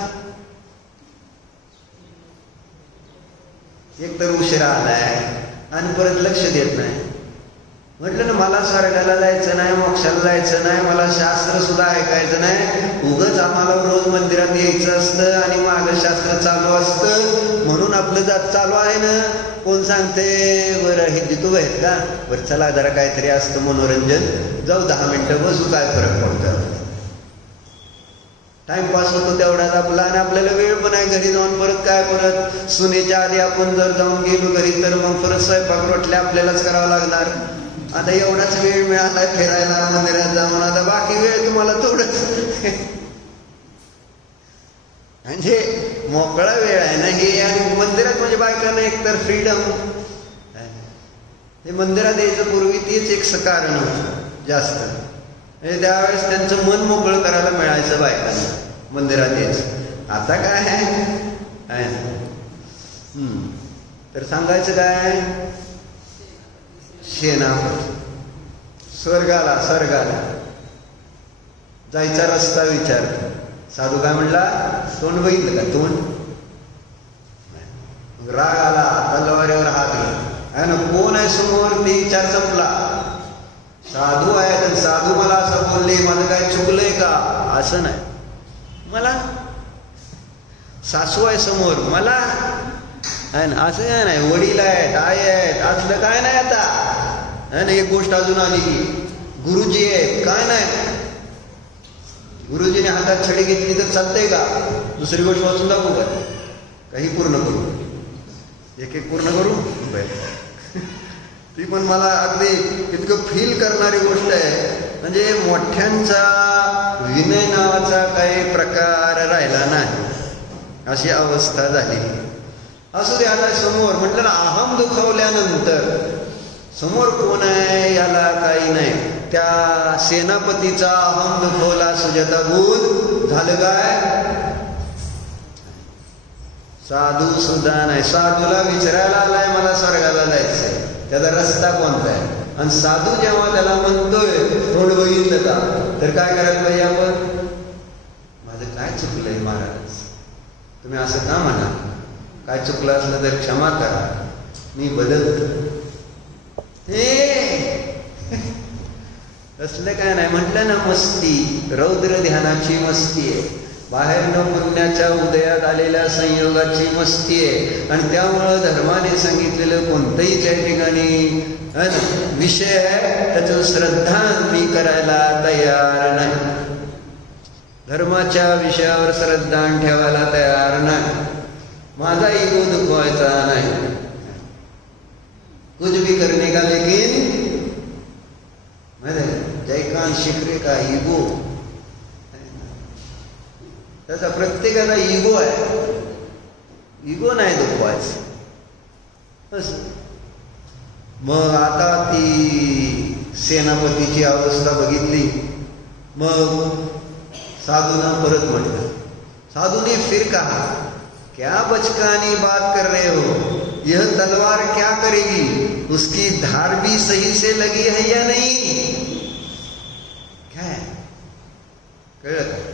एक तर उशिरा आलाय आणि परत लक्ष देत नाही. म्हटलं ना मला स्वर्गाला जायचं नाही, मोक्षाला जायचं नाही, मला शास्त्र सुद्धा ऐकायचं नाही. उगच आम्हाला रोज मंदिरात यायचं असतं आणि मागं शास्त्र चालू असतं म्हणून आपलं जात चालू आहे ना. कोण सांगते? बरं हे जितू आहेत का? बरं चला जरा काहीतरी असतं मनोरंजन, जाऊ 10 मिनिटं बसू, काय फरक पडतो? टाइमपास होतो तेवढाच आपला. आणि आपल्याला वेळ पण आहे घरी जाऊन परत काय, परत सुनेच्या आधी आपण जर जाऊन गेलो घरी तर मग परत स्वयंपाक रोटल्या आपल्यालाच करावं लागणार. आता एवढाच वेळ मिळाला फिरायला, मंदिरात जाऊन, आता बाकी वेळ तुम्हाला थोडंच म्हणजे मोकळा वेळ आहे ना हे. आणि मंदिरात म्हणजे बायकांना एकतर फ्रीडम. हे मंदिरात यायचं पूर्वी तेच एक कारण होतं जास्त. म्हणजे त्यावेळेस त्यांचं मन मोकळं करायला मिळायचं बायकांना मंदिरात यायचं. आता काय आहे तर सांगायचं काय, सेनापती स्वर्गाला जायचा रस्ता विचार. साधू काय म्हणला, तोंड बघितलं का तोंड. राग आला, तलवारीवर हात घे ना, कोण आहे समोर ते विचार संपला. साधू आहे, साधू मला असं बोलले, माझं काय चुकलंय का, असं नाही. मला सासू आहे समोर, मला आहे ना, असं काय नाही. वडील आहेत, आई आहेत, असलं काय नाही. आता आहे ना, एक गोष्ट अजून आली की गुरुजी आहेत, काय नाही. गुरुजीने हातात छडी घेतली तर चालतंय का. दुसरी गोष्ट वाचून दाखवू का, काही पूर्ण करू, एक पूर्ण करू. ती पण मला अगदी इतकं फील करणारी गोष्ट आहे. म्हणजे मोठ्यांचा विनय नावाचा काही प्रकार राहिला नाही, अशी अवस्था झाली. असू दे, आता समोर म्हटलं ना, अहम दुखावल्यानंतर समोर कोण आहे याला काही नाही. त्या सेनापतीचा अहम दुखवला सुजाता गुण झालं काय. साधू सुद्धा नाही. साधूला विचारायला आलाय मला स्वर्गाला जायचंय, त्याचा रस्ता कोणता आहे. आणि साधू जेव्हा त्याला म्हणतोय तोंड बघितलं का, तर काय करायला पाहिजे आपण, माझं काय चुकलंय महाराज, तुम्ही असं का म्हणा, काय चुकलं असलं तर क्षमा करा, मी बदलतो. हे असलं काय नाही. म्हटलं ना, मस्ती, रौद्र ध्यानाची मस्ती आहे, बाहेर न पुण्याच्या उदयात आलेल्या संयोगाची मस्ती आहे. आणि त्यामुळं धर्माने सांगितलेलं कोणतंही त्या ठिकाणी विषय आहे त्याचं श्रद्धा मी करायला तयार नाही. धर्माच्या विषयावर श्रद्धा ठेवायला तयार नाही. माझा इगो दुखवायचा नाही. कुछ भी करने का लेकिन जयकांत शिकरे का इगो, त्याचा प्रत्येकाला इगो आहे, इगो नाही दुखवायचं. मग आता ती सेनापतीची अवस्था बघितली. मग साधूनं परत म्हटलं, साधूने फिर कहा, क्या बचकानी बात कर रहे हो, यह तलवार क्या करेगी, उसकी धार भी सही से लगी है या नहीं. काय कळलं.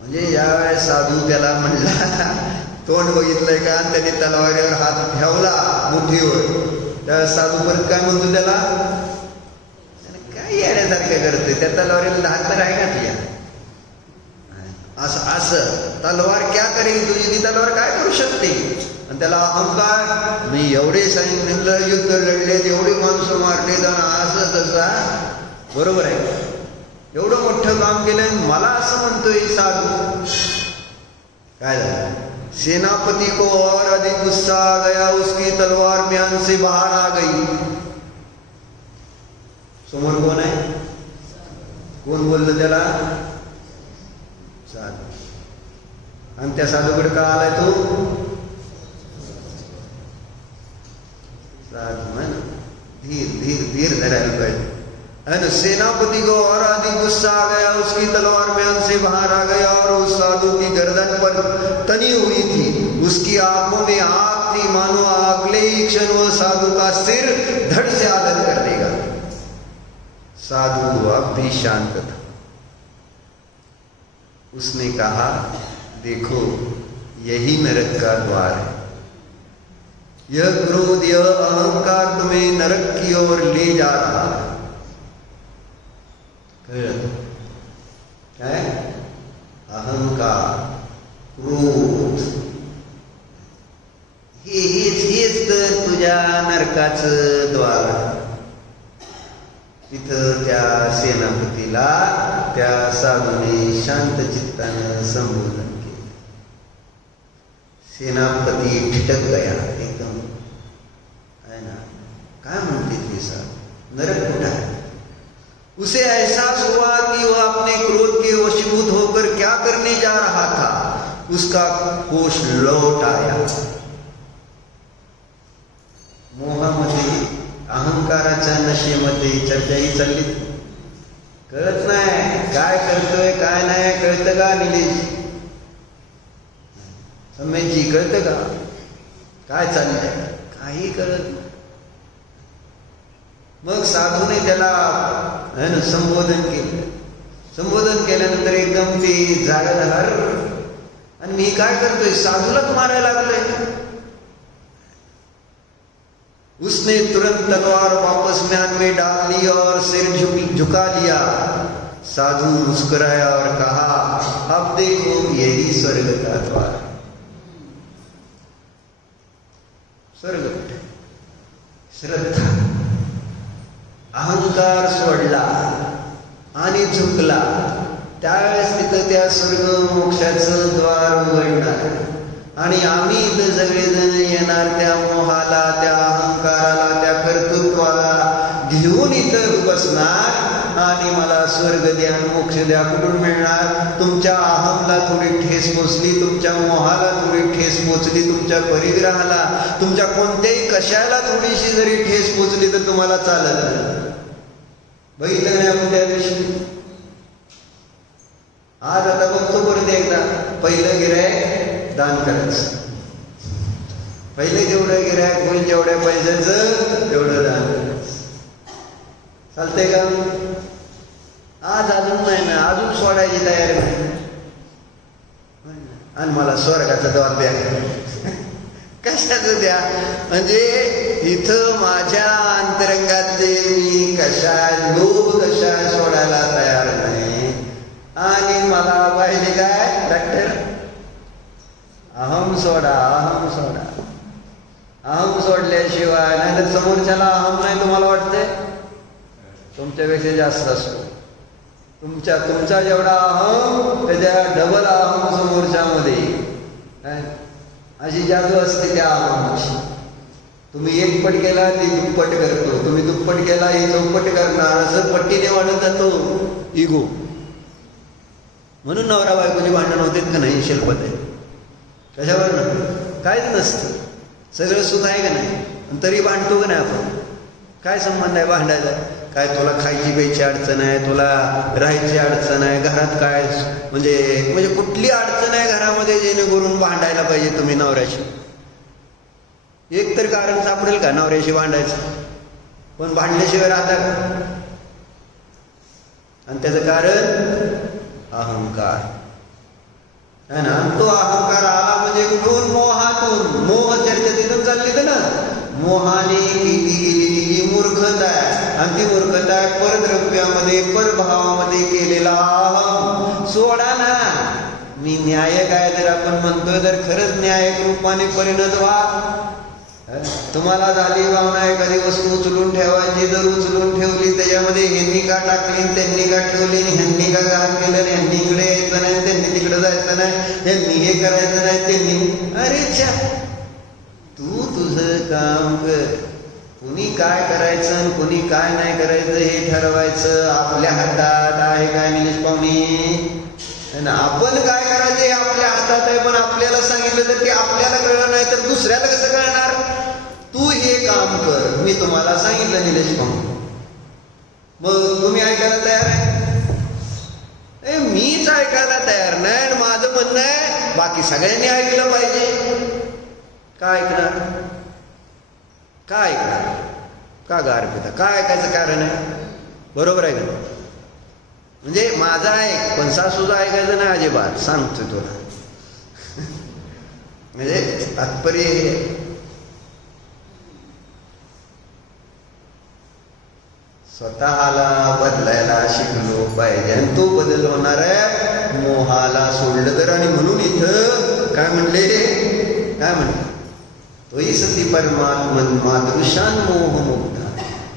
म्हणजे यावेळेस साधू त्याला म्हणला, तोंड बघितलंय का, त्याने तलवारीवर हात ठेवला मुठीवर. त्या साधू परत काय म्हणतो त्याला, काय येण्यासारखं करते, त्या तलवारीला हात तर आहे का तुझ्या, असं असं तलवार क्या करेगी, तुझी ती तलवार काय करू शकते. आणि त्याला अहंकार, मी एवढे सैन्य युद्ध लढलेत, एवढी माणसं मारले, असं तसं. बरोबर आहे, एवढं मोठं काम केलंय, मला असं म्हणतोय साधू. काय झालं, सेनापती को और अधिक गुस्सा आ गया, उसकी तलवार म्यान से बाहर आ गई. समोर कोण आहे, कोण बोललं त्याला, साधू. आणि त्या साधूकडे का आलाय तो, साधू है ना, धीर धरायला पाहिजे. सेनापति को और अधिक गुस्सा आ गया, उसकी तलवार म्यान से बाहर आ गया और उस साधु की गर्दन पर तनी हुई थी. उसकी आंखों में आग थी, मानो अगले ही क्षण वो साधु का सिर धड़ से आदर कर देगा. साधु अब भी शांत था. उसने कहा, देखो यही नरक का द्वार है. यह क्रोध, यह अहंकार तुम्हें नरक की ओर ले जा रहा है. काय, अहंकार, क्रोध, हेच तर तुझ्या नरकाचं द्वार. तिथं त्या सेनापतीला त्या साधूने शांत चित्तानं संबोधन केलं. सेनापती ठिटक गया एकदम, है ना, काय म्हणते ते साधू, नरक कुठं आहे. उसे एहसास हुआ कि वह अपने क्रोध के वशीभूत होकर क्या करने जा रहा था. उसका होश लौट आया. मोहामध्ये, अहंकाराच्या नशेमध्ये चर्चाही चालली. कळत नाही काय करतोय काय नाही. कळतं का निलेश? सम्यकजी कळतं का काय चाललंय? काही कळत नाही. मग साधूने त्याला संबोधन केलं. संबोधन केल्यानंतर एकदम ते जागलं. हर आणि मी काय करतोय? साधूलाच मारायला लागलोय. उसने तुरंत तलवार वापस म्यान में डाल ली और सिर झुका लिया. साधु मुस्कुराया और कहा, अब देखो यही स्वर्ग का द्वार. स्वर्ग, श्रद्धा, अहंकार सोडला आणि झुकला, त्यावेळेस तिथं त्या स्वर्ग मोक्षाचं द्वार उघडणार. आणि आम्ही इथं सगळेजण येणार त्या मोहाला, त्या अहंकाराला, त्या कर्तृत्वाला घेऊन इथं बसणार. आणि मला स्वर्ग द्या, मोक्ष द्या. कुठून मिळणार? तुमच्या अहमला थोडी ठेस पोचली, तुमच्या मोहाला थोडी ठेस पोचली, तुमच्या परिग्रहाला, तुमच्या कोणत्याही कशाला थोडीशी जरी ठेस पोचली तर तुम्हाला चालत नाही. बघितलं नाही आपण त्या दिवशी? आज आता बघतो परत एकदा. पहिलं गिऱ्हाईक दान करायचं. पहिले जेवढं गिऱ्हाईक होईल जेवढ्या पैशाचं तेवढं दान करायचं. चालतंय का? आज अजून नाही ना, अजून सोडायची तयारी नाही. आणि मला स्वर्गाचा द्वार द्या. कशाचं द्या? म्हणजे इथं माझ्या अंतरंगातले मी कशा लोभ कशा सोडायला तयार नाही. आणि मला पाहिजे काय डॉक्टर? अहम सोडा, अहम सोडा. अहम सोडल्याशिवाय नाही तर समोरच्याला अहम नाही तुम्हाला वाटतंय? तुमच्यापेक्षा जास्त असतो. तुमचा जेवढा अहम त्याच्या डबल अहम समोरच्यामध्ये. काय अशी जादू असते त्या अहमाची. तुम्ही एक पट केला ती दुप्पट करतो, तुम्ही दुप्पट केला ही चौपट करणार. असं पट्टीने वाढत जातो इगो. म्हणून नवरा बायकोची भांडण होते का नाही? शिल्पत आहे. कशावर ना काहीच नसतं, सगळं सुख आहे का नाही, तरी भांडतो का नाही आपण? काय संबंध आहे भांडायचा? काय तुला खायची प्यायची अडचण आहे, तुला राहायची अडचण आहे, घरात काय म्हणजे कुठली अडचण आहे घरामध्ये जेणेकरून भांडायला पाहिजे तुम्ही नवऱ्याशी? एक तर कारण सापडेल का नवऱ्याशी भांडायचं? पण भांडल्याशिवाय राहता का? आणि त्याचं कारण अहंकार है ना. तो अहंकार आला म्हणजे कुठून? मोहातून. मोह चर्चा तिथून चालली तर ना. मोहाने केलेली मूर्खता आहे. आणि ती मूर्खता आहे परद्रव्यामध्ये, परभावामध्ये केलेला अहम. सोडा ना. मी न्यायक आहे जर आपण म्हणतोय तर खरंच न्यायक रूपाने परिणत व्हा. तुम्हाला झाली भावना एखादी वस्तू उचलून ठेवायची, जर उचलून ठेवली त्याच्यामध्ये ह्यांनी का टाकली, त्यांनी का ठेवली, ह्यांनी का घाण केलं, ह्यांनी इकडे यायचं नाही, त्यांनी तिकडे जायचं नाही, ह्यांनी हे करायचं नाही, त्यांनी. अरे च्छा, तू तुझं काम कर. कुणी काय करायचं कुणी काय नाही करायचं हे ठरवायचं आपल्या हातात आहे. काय निलेश पाहुणे? आपण काय करायचं हे आपल्या हातात आहे. पण आपल्याला सांगितलं तर ते आपल्याला कळलं नाही तर दुसऱ्याला कसं कळणार? तू हे काम कर, मी तुम्हाला सांगितलं निलेश पाहुणे. मग तुम्ही ऐकायला तयार आहे? मीच ऐकायला तयार नाही. माझं म्हणणं आहे बाकी सगळ्यांनी ऐकलं पाहिजे. काय ऐकणार? काय ऐकणार? का गार पिता? काय ऐकायचं कारण आहे? बरोबर आहे का? म्हणजे माझा ऐक, पण सासूचं ऐकायचं नाही अजिबात. सांगतो तुला. म्हणजे तात्पर्य हे स्वतःला बदलायला शिकलो पाहिजे. आणि तो बदल होणार आहे मोहाला सोडलं तर. आणि म्हणून इथं काय म्हणले? तोही सती परमात्मन मादृशान मोहमुक्ता.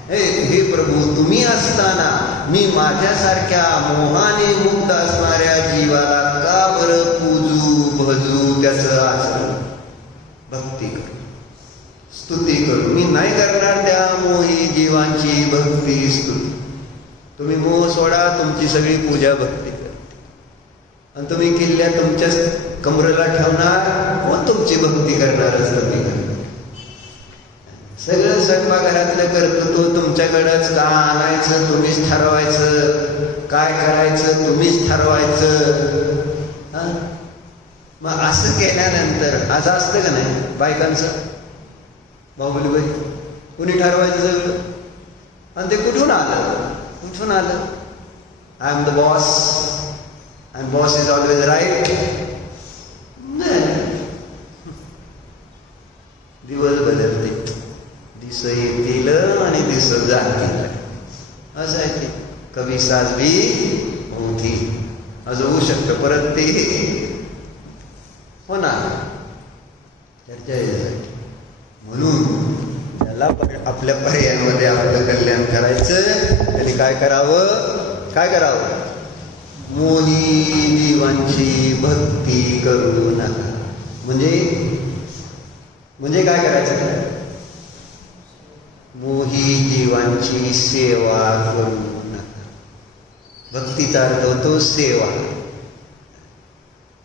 हे प्रभू, तुम्ही असताना मी माझ्यासारख्या मोहाने मुक्त असणाऱ्या जीवाला का बरं पूजू भजू, त्याचं आचरण भक्ती करू, स्तुती करू? मी नाही करणार त्या मोही जीवांची भक्ती स्तुती. तुम्ही मोह सोडा, तुमची सगळी पूजा भक्ती करते. आणि तुम्ही केलेल्या तुमच्या कमरेला ठेवणार, कोण तुमची भक्ती करणार असतं ती करणार. सगळं स्वयंपाकघरातलं कर्तृत्व तुमच्याकडंच. का आणायचं तुम्हीच ठरवायचं, काय करायचं तुम्हीच ठरवायचं. मग असं केल्यानंतर असं असतं का नाही बायकांचं? बाहुबलीबाई कुणी ठरवायचं सगळं? आणि ते कुठून आलं? कुठून आलं? I am the boss and boss is always right. दिवस बदलते, दिस येतील आणि दिस जातील. असं आहे ते. कवी साजवी होती असं होऊ शकतं. परत ते होणार चर्चा यासाठी. म्हणून त्याला आपल्या पर्यायांमध्ये आपलं कल्याण करायचं. त्यांनी काय करावं? काय करावं? मोही जीवांची भक्ती करू नका. म्हणजे काय करायचं? मोही जीवांची सेवा करू नका. भक्तीचा अर्थ होतो सेवा.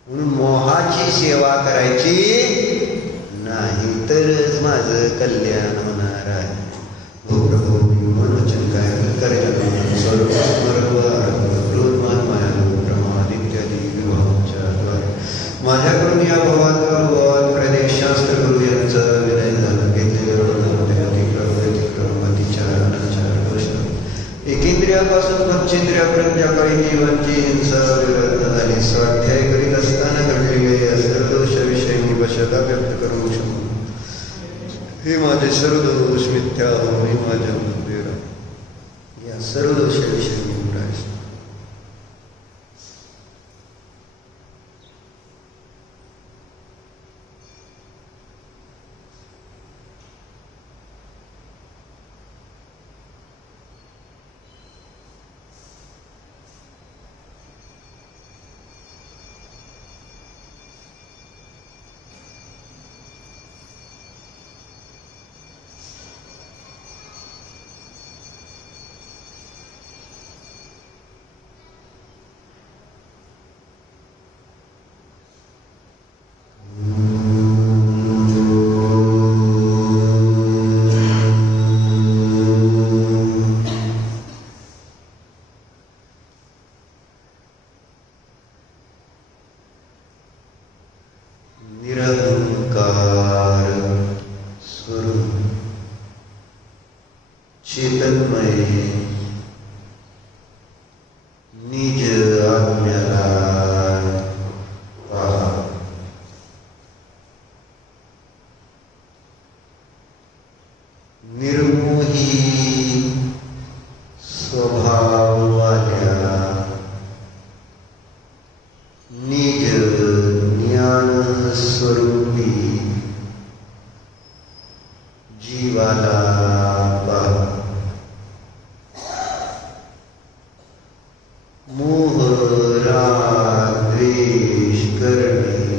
म्हणून मोहाची सेवा करायची नाही, तरच माझं कल्याण होणार आहे. हो प्रभू मनोचन काय करायचं सर्व क्रोधमान माया प्रमाद इत्यादी विभावाच्या द्वारे माझ्याकडून या भवात प्रदेश शास्त्र गुरु यांचं विनय झालं. एकेंद्रियापासून पंचेंद्रियापर्यंत ज्या काही जीवांची हिंसा विरत्न झाली, स्वाध्याय करीत असताना घडलेले सर्वदोष विषयी मी वशता व्यक्त करू शकतो. हे माझे सर्व दोष मिथ्या हो, हे माझ्या मंदिर या सर्व दोषाविषयी मी उडायचं. मोह राग द्वेष करणे